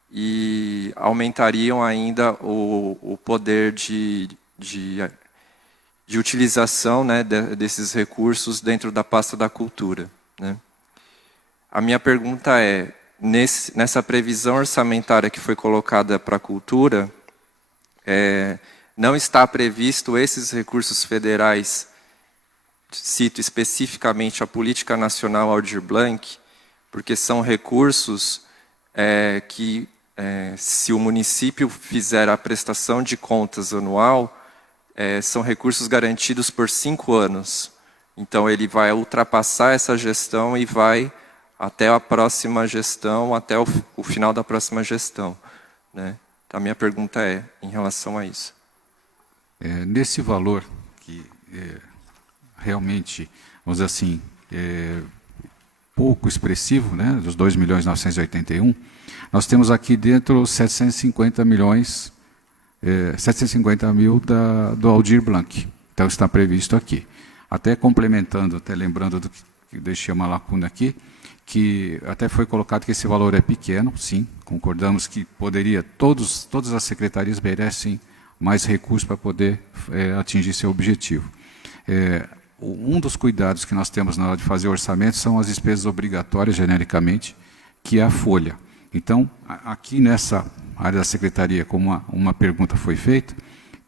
e aumentariam ainda o poder de utilização, né, desses recursos dentro da pasta da cultura, né? A minha pergunta é, nessa previsão orçamentária que foi colocada para a cultura, não está previsto esses recursos federais, cito especificamente a Política Nacional Aldir Blanc, porque são recursos que, se o município fizer a prestação de contas anual, são recursos garantidos por 5 anos. Então, ele vai ultrapassar essa gestão e vai até a próxima gestão, até o final da próxima gestão, né? Então, a minha pergunta é em relação a isso. Nesse valor, que realmente, vamos dizer assim, pouco expressivo, né, dos 2.981.000, nós temos aqui dentro 750 milhões, 750 mil do Aldir Blanc. Então está previsto aqui. Até complementando, até lembrando do que deixei uma lacuna aqui, que até foi colocado que esse valor é pequeno, sim, concordamos que poderia, todas as secretarias merecem mais recursos para poder atingir seu objetivo. Um dos cuidados que nós temos na hora de fazer o orçamento são as despesas obrigatórias, genericamente, que é a folha. Então, aqui nessa área da secretaria, como uma pergunta foi feita,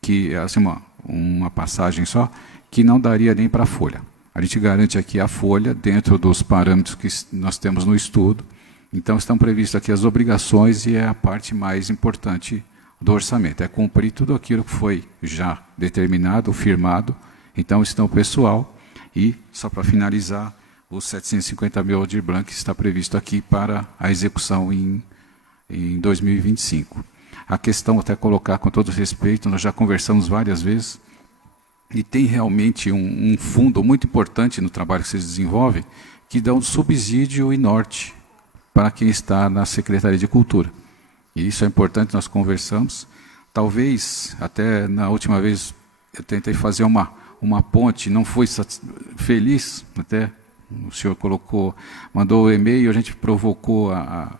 que assim, uma passagem só, que não daria nem para a folha. A gente garante aqui a folha dentro dos parâmetros que nós temos no estudo. Então, estão previstas aqui as obrigações e é a parte mais importante do orçamento. É cumprir tudo aquilo que foi já determinado, firmado. Então, estão o pessoal e, só para finalizar, os 750 mil Aldir Blanc está previsto aqui para a execução em 2025. A questão, até colocar com todo respeito, nós já conversamos várias vezes, e tem realmente um fundo muito importante no trabalho que vocês desenvolvem, que dá um subsídio e norte para quem está na Secretaria de Cultura. E isso é importante, nós conversamos. Talvez, até na última vez, eu tentei fazer uma ponte, não fui feliz, até o senhor mandou o e-mail, a gente provocou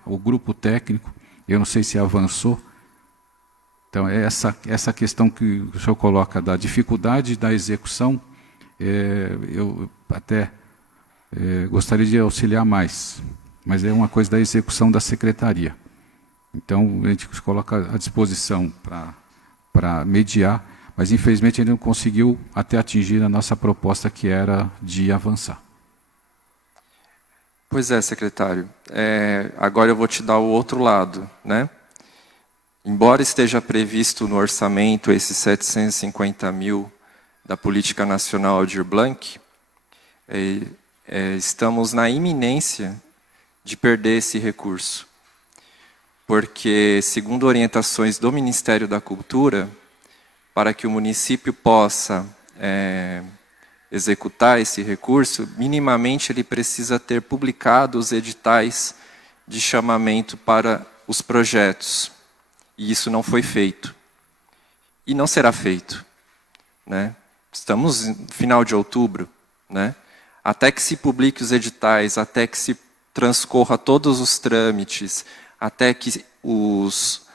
o grupo técnico, eu não sei se avançou. Então, essa questão que o senhor coloca da dificuldade da execução, eu até gostaria de auxiliar mais, mas é uma coisa da execução da secretaria. Então, a gente coloca à disposição para mediar, mas infelizmente ele não conseguiu até atingir a nossa proposta, que era de avançar. Pois é, secretário. Agora eu vou te dar o outro lado, né? Embora esteja previsto no orçamento esses 750 mil da Política Nacional Aldir Blanc, estamos na iminência de perder esse recurso. Porque, segundo orientações do Ministério da Cultura, para que o município possa executar esse recurso, minimamente ele precisa ter publicado os editais de chamamento para os projetos. E isso não foi feito. E não será feito, né? Estamos no final de outubro, né? Até que se publique os editais, até que se transcorra todos os trâmites, até que os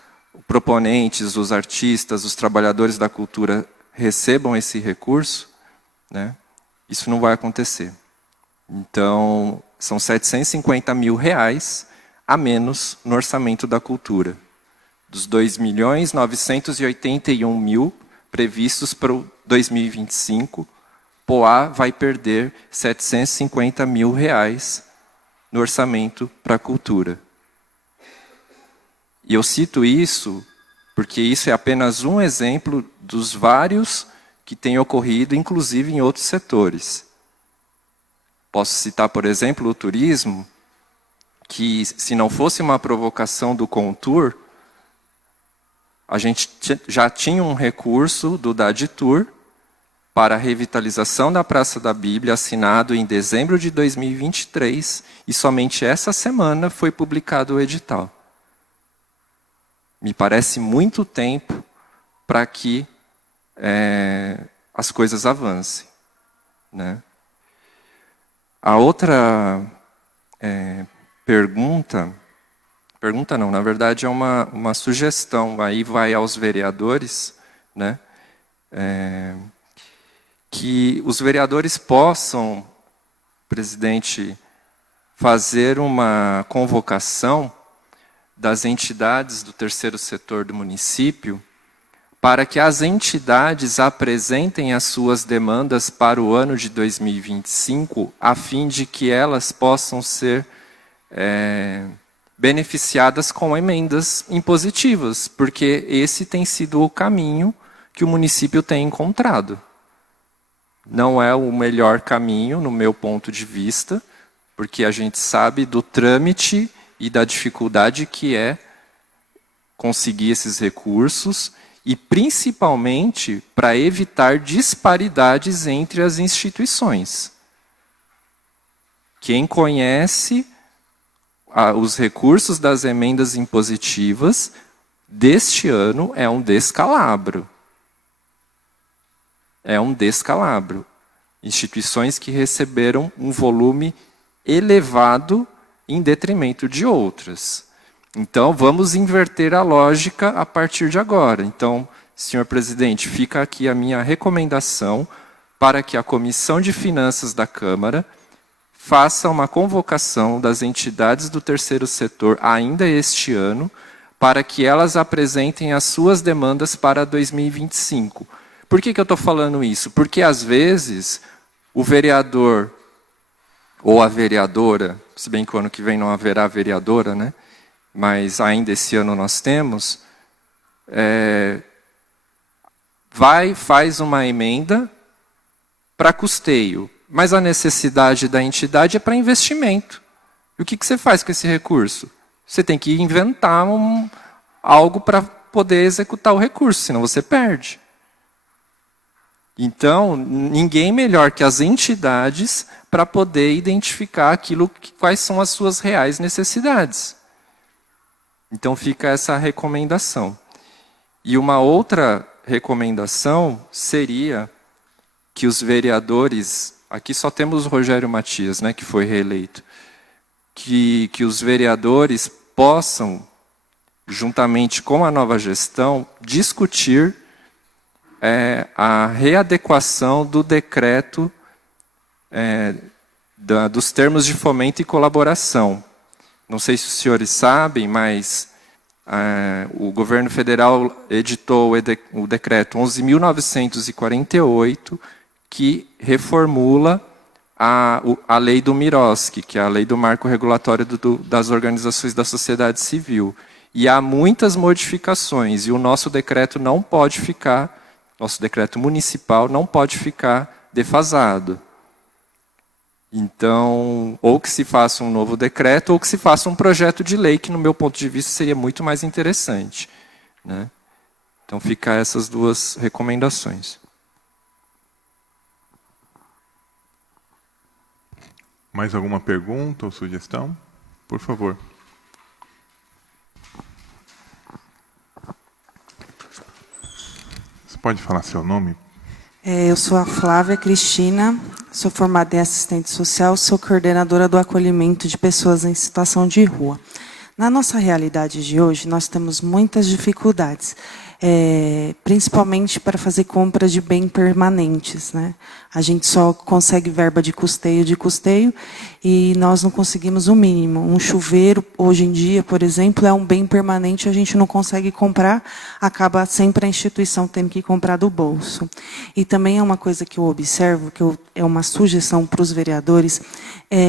proponentes, os artistas, os trabalhadores da cultura recebam esse recurso, né? Isso não vai acontecer. Então, são 750 mil reais a menos no orçamento da cultura. Dos 2.981.000 previstos para o 2025, Poá vai perder 750 mil reais no orçamento para a cultura. E eu cito isso porque isso é apenas um exemplo dos vários que têm ocorrido, inclusive em outros setores. Posso citar, por exemplo, o turismo, que se não fosse uma provocação do Contur, a gente já tinha um recurso do Daditur para a revitalização da Praça da Bíblia, assinado em dezembro de 2023, e somente essa semana foi publicado o edital. Me parece muito tempo para que as coisas avancem, né? A outra pergunta não, na verdade é uma sugestão, aí vai aos vereadores, né? Que os vereadores possam, presidente, fazer uma convocação das entidades do terceiro setor do município, para que as entidades apresentem as suas demandas para o ano de 2025, a fim de que elas possam ser beneficiadas com emendas impositivas, porque esse tem sido o caminho que o município tem encontrado. Não é o melhor caminho, no meu ponto de vista, porque a gente sabe do trâmite e da dificuldade que é conseguir esses recursos, e principalmente para evitar disparidades entre as instituições. Quem conhece os recursos das emendas impositivas deste ano é um descalabro. É um descalabro. Instituições que receberam um volume elevado em detrimento de outras. Então, vamos inverter a lógica a partir de agora. Então, senhor presidente, fica aqui a minha recomendação para que a Comissão de Finanças da Câmara faça uma convocação das entidades do terceiro setor ainda este ano, para que elas apresentem as suas demandas para 2025. Por que eu estou falando isso? Porque, às vezes, o vereador ou a vereadora, se bem que o ano que vem não haverá vereadora, né? Mas ainda esse ano nós temos, faz uma emenda para custeio, mas a necessidade da entidade é para investimento. E o que você faz com esse recurso? Você tem que inventar algo para poder executar o recurso, senão você perde. Então, ninguém melhor que as entidades para poder identificar quais são as suas reais necessidades. Então, fica essa recomendação. E uma outra recomendação seria que os vereadores, aqui só temos o Rogério Matias, né, que foi reeleito, que os vereadores possam, juntamente com a nova gestão, discutir a readequação do decreto dos termos de fomento e colaboração. Não sei se os senhores sabem, mas o governo federal editou o decreto 11.948, que reformula a lei do MIROSC, que é a lei do marco regulatório das organizações da sociedade civil. E há muitas modificações, e o nosso decreto não pode ficar, nosso decreto municipal não pode ficar defasado. Então, ou que se faça um novo decreto, ou que se faça um projeto de lei, que, no meu ponto de vista, seria muito mais interessante, né? Então, fica essas duas recomendações. Mais alguma pergunta ou sugestão? Por favor. Você pode falar seu nome? Eu sou a Flávia Cristina, sou formada em assistente social, sou coordenadora do acolhimento de pessoas em situação de rua. Na nossa realidade de hoje, nós temos muitas dificuldades, principalmente para fazer compras de bens permanentes, né? A gente só consegue verba de custeio, e nós não conseguimos o mínimo. Um chuveiro, hoje em dia, por exemplo, é um bem permanente, a gente não consegue comprar, acaba sempre a instituição tendo que comprar do bolso. E também é uma coisa que eu observo, é uma sugestão para os vereadores,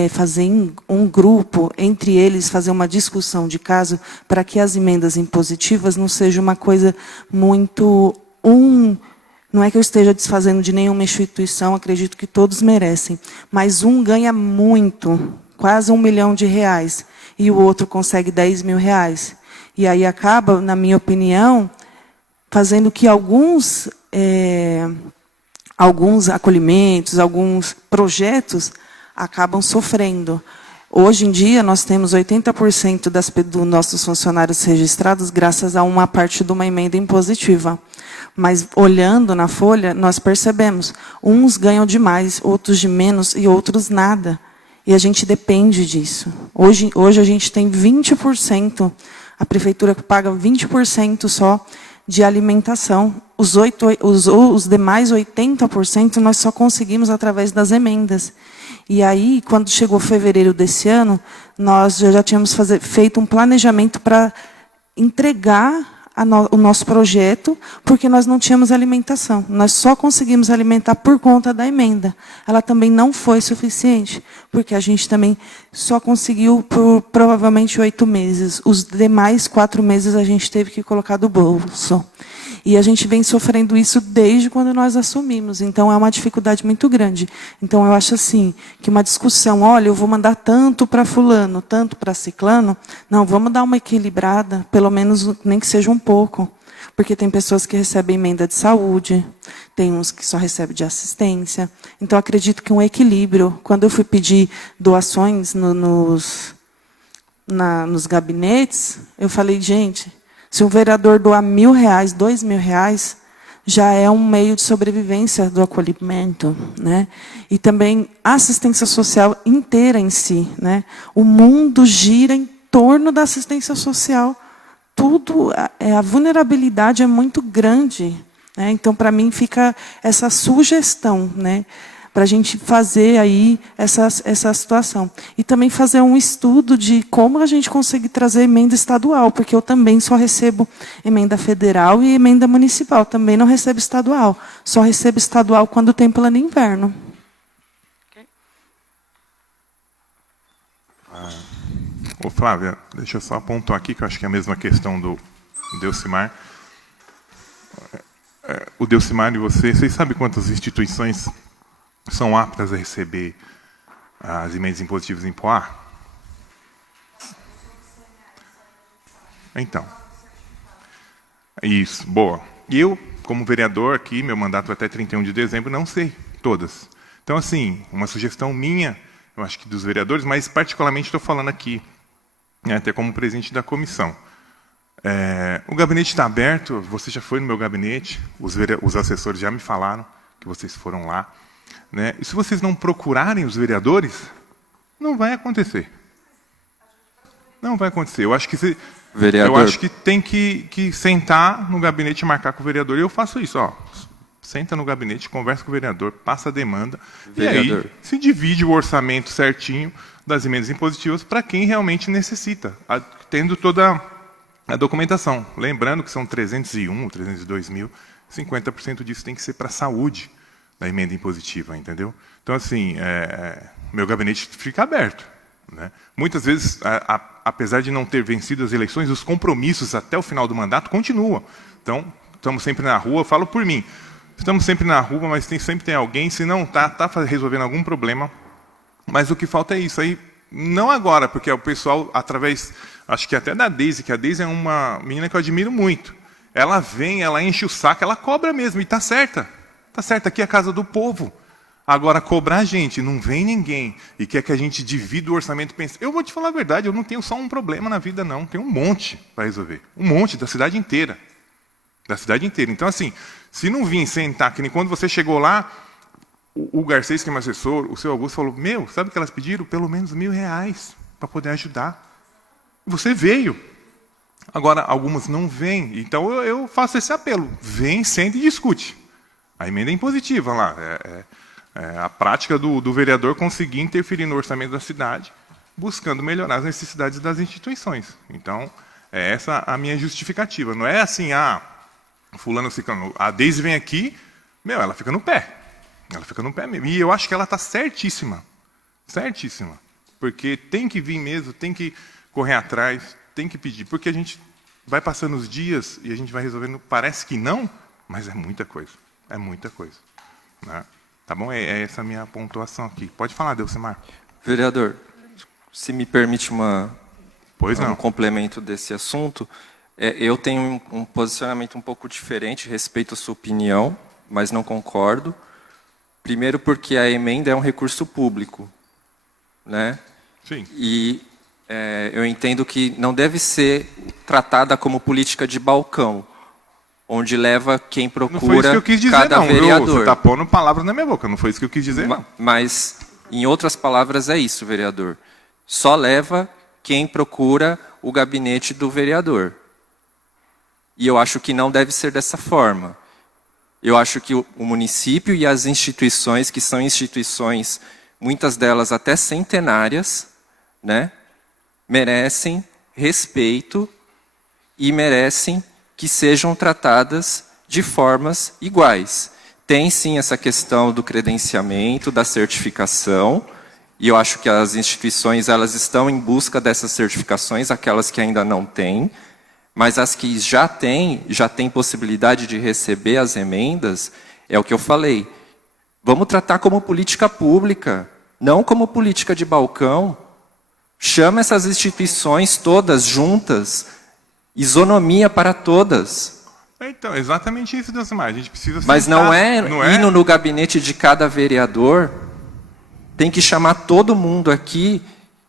fazer um grupo, entre eles, fazer uma discussão de caso, para que as emendas impositivas não seja uma coisa muito... Não é que eu esteja desfazendo de nenhuma instituição, acredito que todos merecem, mas um ganha muito, quase R$1 milhão, e o outro consegue R$10 mil. E aí acaba, na minha opinião, fazendo que alguns acolhimentos, alguns projetos acabam sofrendo. Hoje em dia, nós temos 80% dos nossos funcionários registrados graças a uma parte de uma emenda impositiva. Mas, olhando na folha, nós percebemos, uns ganham demais, outros de menos e outros nada. E a gente depende disso. Hoje a gente tem 20%, a prefeitura paga 20% só de alimentação. Os demais 80% nós só conseguimos através das emendas. E aí, quando chegou fevereiro desse ano, nós já tínhamos feito um planejamento para entregar o nosso projeto, porque nós não tínhamos alimentação. Nós só conseguimos alimentar por conta da emenda. Ela também não foi suficiente, porque a gente também só conseguiu por provavelmente 8 meses. Os demais 4 meses a gente teve que colocar do bolso. E a gente vem sofrendo isso desde quando nós assumimos. Então, é uma dificuldade muito grande. Então, eu acho assim, que uma discussão, olha, eu vou mandar tanto para fulano, tanto para ciclano. Não, vamos dar uma equilibrada, pelo menos nem que seja um pouco. Porque tem pessoas que recebem emenda de saúde, tem uns que só recebem de assistência. Então, acredito que um equilíbrio. Quando eu fui pedir doações nos gabinetes, eu falei, gente... Se um vereador doar R$1.000, R$2.000, já é um meio de sobrevivência do acolhimento, né? E também a assistência social inteira em si, né? O mundo gira em torno da assistência social. Tudo, a vulnerabilidade é muito grande, né? Então, para mim, fica essa sugestão, né? Para a gente fazer aí essa situação. E também fazer um estudo de como a gente consegue trazer emenda estadual, porque eu também só recebo emenda federal e emenda municipal, também não recebo estadual. Só recebo estadual quando tem plano inverno. Ô, Flávia, deixa eu só pontuar aqui, que eu acho que é a mesma questão do Delcimar. O Delcimar e vocês sabem quantas instituições são aptas a receber as emendas impositivas em Poá? Então. Isso, boa. E eu, como vereador aqui, meu mandato até 31 de dezembro, não sei todas. Então, assim, uma sugestão minha, eu acho que dos vereadores, mas particularmente estou falando aqui, né, até como presidente da comissão. O gabinete está aberto, você já foi no meu gabinete, os assessores já me falaram que vocês foram lá. Né? E se vocês não procurarem os vereadores, não vai acontecer. Não vai acontecer. Eu acho que tem que sentar no gabinete e marcar com o vereador. E eu faço isso. Senta no gabinete, conversa com o vereador, passa a demanda. Vereador. E aí se divide o orçamento certinho das emendas impositivas para quem realmente necessita, tendo toda a documentação. Lembrando que são 301, 302 mil, 50% disso tem que ser para a saúde da emenda impositiva, entendeu? Então, assim, meu gabinete fica aberto, né? Muitas vezes, apesar de não ter vencido as eleições, os compromissos até o final do mandato continuam. Então, estamos sempre na rua, eu falo por mim, estamos sempre na rua, mas sempre tem alguém, se não está resolvendo algum problema, mas o que falta é isso aí. Não agora, porque o pessoal, através, acho que até da Deise, que a Deise é uma menina que eu admiro muito. Ela vem, ela enche o saco, ela cobra mesmo, e está certa. Está certa, aqui é a casa do povo. Agora, cobrar a gente, não vem ninguém, e quer que a gente divida o orçamento. Pense. Eu vou te falar a verdade, eu não tenho só um problema na vida, não. Tenho um monte para resolver. Um monte, da cidade inteira. Da cidade inteira. Então, assim, se não vir sentar, que nem quando você chegou lá, o Garcês, que é meu assessor, o seu Augusto, falou, sabe o que elas pediram? Pelo menos R$1.000 para poder ajudar. Você veio. Agora, algumas não vêm. Então, eu faço esse apelo. Vem, senta e discute. A emenda é impositiva lá. É a prática do vereador conseguir interferir no orçamento da cidade, buscando melhorar as necessidades das instituições. Então, é essa a minha justificativa. Não é assim, fulano fica... A Deise vem aqui, ela fica no pé. Ela fica no pé mesmo. E eu acho que ela está certíssima. Certíssima. Porque tem que vir mesmo, tem que correr atrás, tem que pedir. Porque a gente vai passando os dias e a gente vai resolvendo. Parece que não, mas é muita coisa. É muita coisa. Né? Tá bom? É essa a minha pontuação aqui. Pode falar, Delcimar. Vereador, se me permite um complemento desse assunto, eu tenho um posicionamento um pouco diferente, respeito a sua opinião, mas não concordo. Primeiro porque a emenda é um recurso público, né? Sim. E eu entendo que não deve ser tratada como política de balcão, onde leva quem procura cada vereador. Não foi isso que eu quis dizer, não. Você está pondo palavras na minha boca, não foi isso que eu quis dizer, não. Mas, em outras palavras, é isso, vereador. Só leva quem procura o gabinete do vereador. E eu acho que não deve ser dessa forma. Eu acho que o município e as instituições, que são instituições, muitas delas até centenárias, né, merecem respeito e merecem que sejam tratadas de formas iguais. Tem sim essa questão do credenciamento, da certificação, e eu acho que as instituições elas estão em busca dessas certificações, aquelas que ainda não têm, mas as que já têm possibilidade de receber as emendas, é o que eu falei. Vamos tratar como política pública, não como política de balcão. Chama essas instituições todas juntas, isonomia para todas. Então, exatamente isso, Delcimar. A gente precisa sentar, mas não é indo no gabinete de cada vereador, tem que chamar todo mundo aqui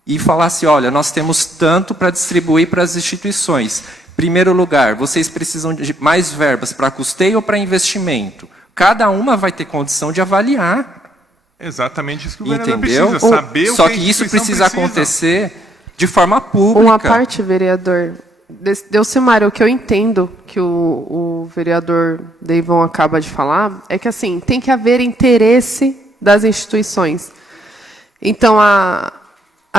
e falar assim, olha, nós temos tanto para distribuir para as instituições. Primeiro lugar, vocês precisam de mais verbas para custeio ou para investimento? Cada uma vai ter condição de avaliar. Exatamente isso que o vereador entendeu? Precisa saber Só o que que isso precisa acontecer de forma pública. Uma parte, vereador, Delcimar, o que eu entendo que o vereador Deivon acaba de falar é que assim tem que haver interesse das instituições. Então a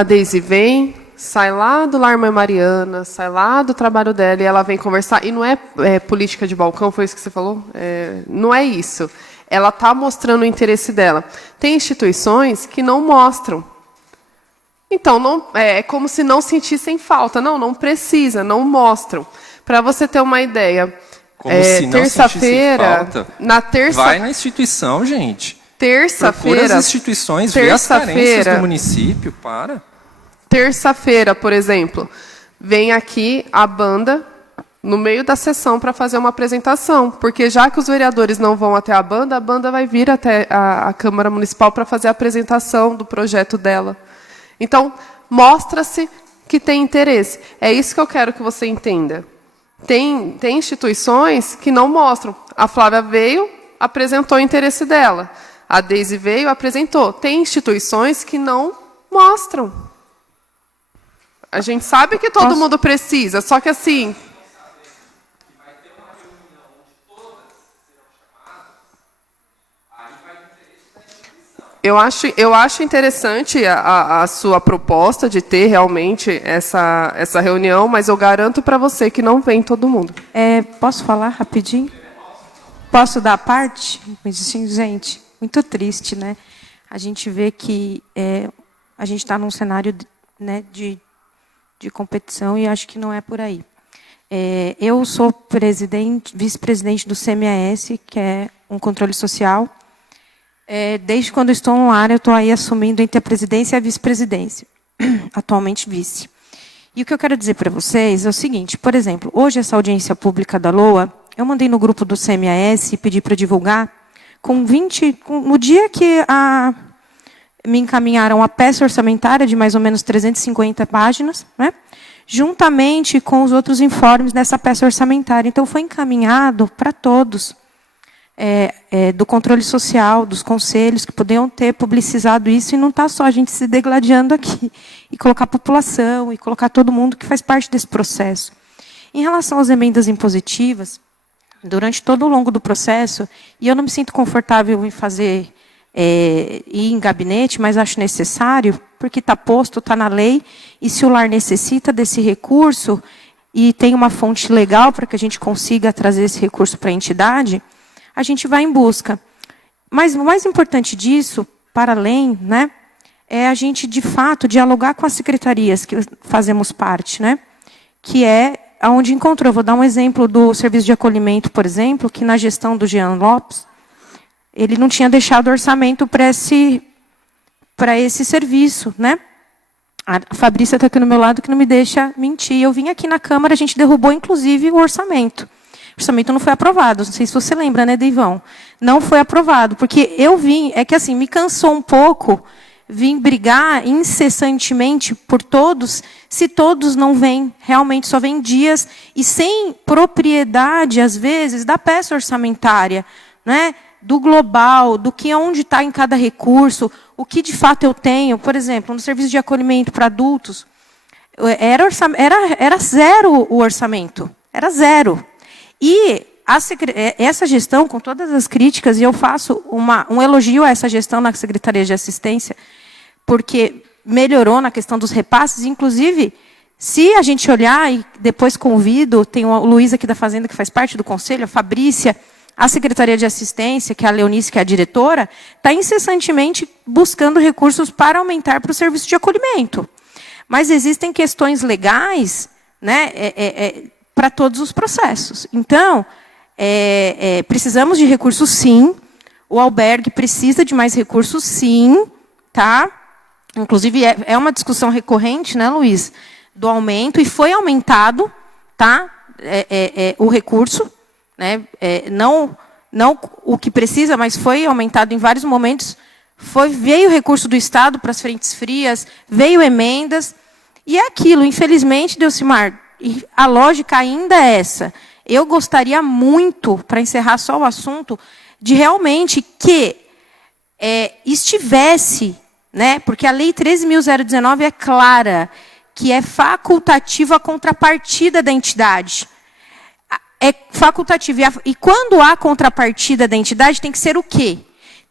Deise vem, sai lá do Lar Mãe Mariana, sai lá do trabalho dela e ela vem conversar. E não é política de balcão, foi isso que você falou? Não é isso. Ela está mostrando o interesse dela. Tem instituições que não mostram. Então, é como se não sentissem falta. Não precisa, não mostram. Para você ter uma ideia, terça-feira, vai na instituição, gente. Terça-feira, procura as instituições, vê as carências do município, para. Terça-feira, por exemplo, vem aqui a banda no meio da sessão para fazer uma apresentação, porque já que os vereadores não vão até a banda vai vir até a Câmara Municipal para fazer a apresentação do projeto dela. Então, mostra-se que tem interesse. É isso que eu quero que você entenda. Tem instituições que não mostram. A Flávia veio, apresentou o interesse dela. A Deise veio, apresentou. Tem instituições que não mostram. A gente sabe que todo mundo precisa, só que assim... Eu acho interessante a sua proposta de ter realmente essa reunião, mas eu garanto para você que não vem todo mundo. Posso falar rapidinho? Posso dar a parte? Gente, muito triste, né? A gente vê que a gente está num cenário, né, de competição e acho que não é por aí. Eu sou vice-presidente do CMAS, que é um controle social. Desde quando eu estou no ar, eu estou aí assumindo entre a presidência e a vice-presidência. Atualmente vice. E o que eu quero dizer para vocês é o seguinte, por exemplo, hoje essa audiência pública da LOA, eu mandei no grupo do CMAS e pedi para divulgar, no dia que me encaminharam a peça orçamentária de mais ou menos 350 páginas, né? Juntamente com os outros informes dessa peça orçamentária. Então, foi encaminhado para todos, do controle social, dos conselhos, que podiam ter publicizado isso, e não está só a gente se degladiando aqui, e colocar a população, e colocar todo mundo que faz parte desse processo. Em relação às emendas impositivas, durante todo o longo do processo, e eu não me sinto confortável em fazer, ir em gabinete, mas acho necessário, porque está posto, está na lei, e se o lar necessita desse recurso, e tem uma fonte legal para que a gente consiga trazer esse recurso para a entidade, a gente vai em busca. Mas o mais importante disso, para além, né, é a gente, de fato, dialogar com as secretarias que fazemos parte, né, que é onde encontrou. Eu vou dar um exemplo do serviço de acolhimento, por exemplo, que na gestão do Jean Lopes, ele não tinha deixado orçamento para esse serviço, né? A Fabrícia está aqui no meu lado, que não me deixa mentir. Eu vim aqui na Câmara, a gente derrubou, inclusive, o orçamento. O orçamento não foi aprovado. Não sei se você lembra, né, Deivão? Não foi aprovado, porque eu vim... É que, assim, me cansou um pouco vim brigar incessantemente por todos, se todos não vêm, realmente só vêm dias, e sem propriedade, às vezes, da peça orçamentária, né? Do global, do que onde está em cada recurso, o que de fato eu tenho. Por exemplo, no serviço de acolhimento para adultos, era zero o orçamento, era zero. E essa gestão, com todas as críticas, e eu faço um elogio a essa gestão na Secretaria de Assistência, porque melhorou na questão dos repasses, inclusive, se a gente olhar, e depois convido, tem o Luiz aqui da Fazenda, que faz parte do Conselho, a Fabrícia, a Secretaria de Assistência, que é a Leonice, que é a diretora, está incessantemente buscando recursos para aumentar para o serviço de acolhimento. Mas existem questões legais, né, para todos os processos. Então, precisamos de recursos, sim. O albergue precisa de mais recursos, sim. Tá? Inclusive, é uma discussão recorrente, né, Luiz, do aumento, e foi aumentado, tá, o recurso. Né, não o que precisa, mas foi aumentado em vários momentos. Veio recurso do Estado para as frentes frias, veio emendas, e é aquilo, infelizmente, Delcimar, a lógica ainda é essa. Eu gostaria muito, para encerrar só o assunto, de realmente que estivesse, né, porque a Lei 13.019 é clara, que é facultativa a contrapartida da entidade. É facultativo. E quando há contrapartida da entidade, tem que ser o quê?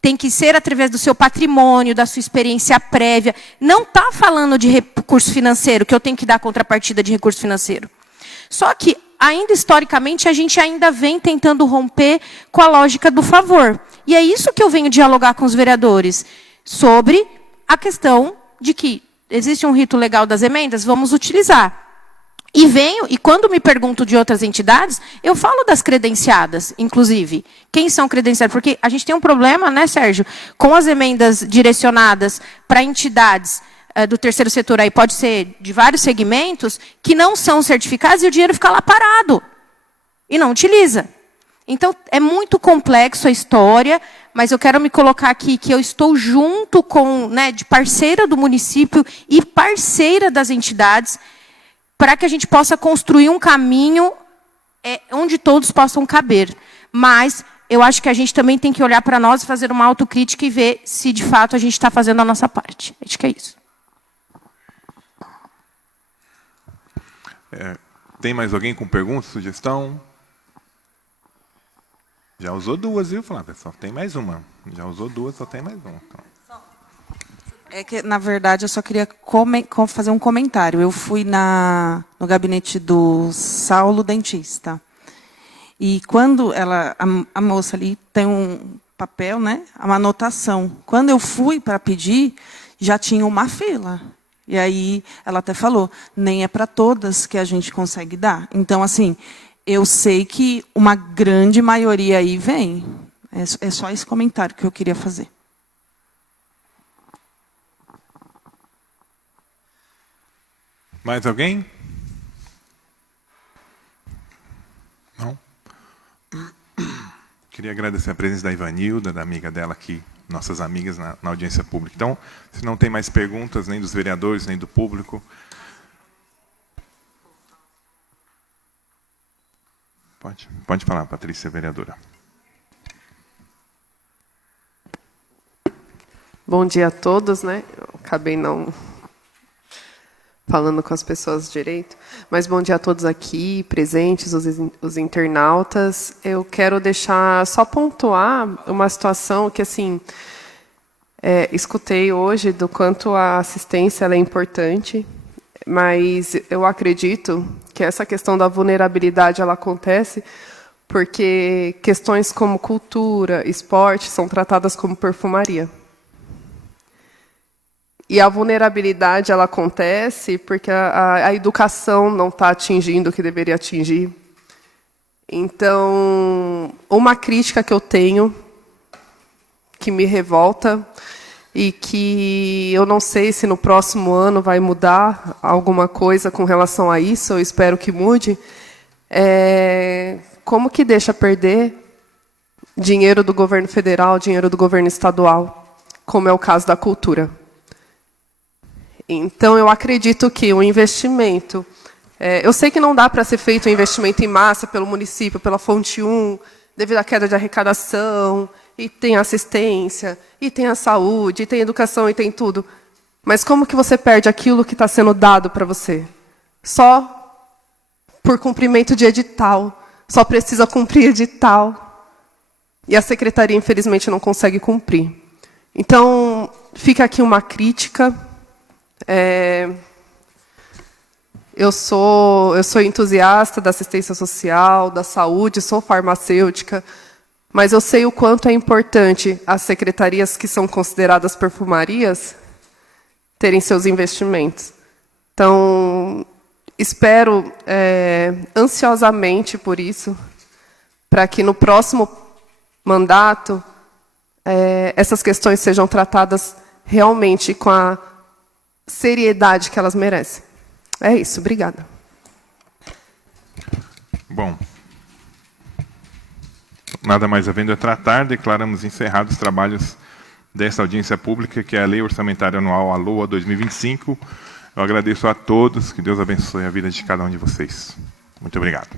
Tem que ser através do seu patrimônio, da sua experiência prévia. Não está falando de recurso financeiro, que eu tenho que dar contrapartida de recurso financeiro. Só que, ainda historicamente, a gente ainda vem tentando romper com a lógica do favor. E é isso que eu venho dialogar com os vereadores, sobre a questão de que existe um rito legal das emendas, vamos utilizar. E quando me pergunto de outras entidades, eu falo das credenciadas, inclusive. Quem são credenciadas? Porque a gente tem um problema, né, Sérgio, com as emendas direcionadas para entidades do terceiro setor, aí pode ser de vários segmentos, que não são certificadas e o dinheiro fica lá parado. E não utiliza. Então, é muito complexo a história, mas eu quero me colocar aqui que eu estou junto com, né, de parceira do município e parceira das entidades, para que a gente possa construir um caminho onde todos possam caber. Mas eu acho que a gente também tem que olhar para nós, fazer uma autocrítica e ver se, de fato, a gente está fazendo a nossa parte. Acho que é isso. Tem mais alguém com pergunta, sugestão? Já usou duas, viu, Flávia? Só tem mais uma. Já usou duas, só tem mais uma. Então. É que, na verdade, eu só queria fazer um comentário. Eu fui no gabinete do Saulo, dentista. E quando a moça ali tem um papel, né, uma anotação. Quando eu fui para pedir, já tinha uma fila. E aí ela até falou, nem é para todas que a gente consegue dar. Então, assim, eu sei que uma grande maioria aí vem. É só esse comentário que eu queria fazer. Mais alguém? Não? Queria agradecer a presença da Ivanilda, da amiga dela aqui, nossas amigas na audiência pública. Então, se não tem mais perguntas, nem dos vereadores, nem do público... Pode falar, Patrícia, vereadora. Bom dia a todos, né? Eu acabei não falando com as pessoas direito, mas bom dia a todos aqui, presentes, os internautas. Eu quero só pontuar uma situação que, assim, escutei hoje do quanto a assistência ela é importante, mas eu acredito que essa questão da vulnerabilidade ela acontece porque questões como cultura, esporte, são tratadas como perfumaria. E a vulnerabilidade ela acontece porque a educação não está atingindo o que deveria atingir. Então, uma crítica que eu tenho, que me revolta, e que eu não sei se no próximo ano vai mudar alguma coisa com relação a isso, eu espero que mude, como que deixa perder dinheiro do governo federal, dinheiro do governo estadual, como é o caso da cultura. Então, eu acredito que o investimento... eu sei que não dá para ser feito um investimento em massa pelo município, pela fonte 1, devido à queda de arrecadação, e tem assistência, e tem a saúde, e tem educação, e tem tudo. Mas como que você perde aquilo que está sendo dado para você? Só por cumprimento de edital. Só precisa cumprir edital. E a secretaria, infelizmente, não consegue cumprir. Então, fica aqui uma crítica. Eu sou entusiasta da assistência social, da saúde, sou farmacêutica, mas eu sei o quanto é importante as secretarias que são consideradas perfumarias terem seus investimentos. Então, espero ansiosamente por isso, para que no próximo mandato essas questões sejam tratadas realmente com a seriedade que elas merecem. É isso, obrigada. Bom, nada mais havendo a tratar, declaramos encerrados os trabalhos desta audiência pública, que é a Lei Orçamentária Anual, a LOA 2025. Eu agradeço a todos, que Deus abençoe a vida de cada um de vocês. Muito obrigado.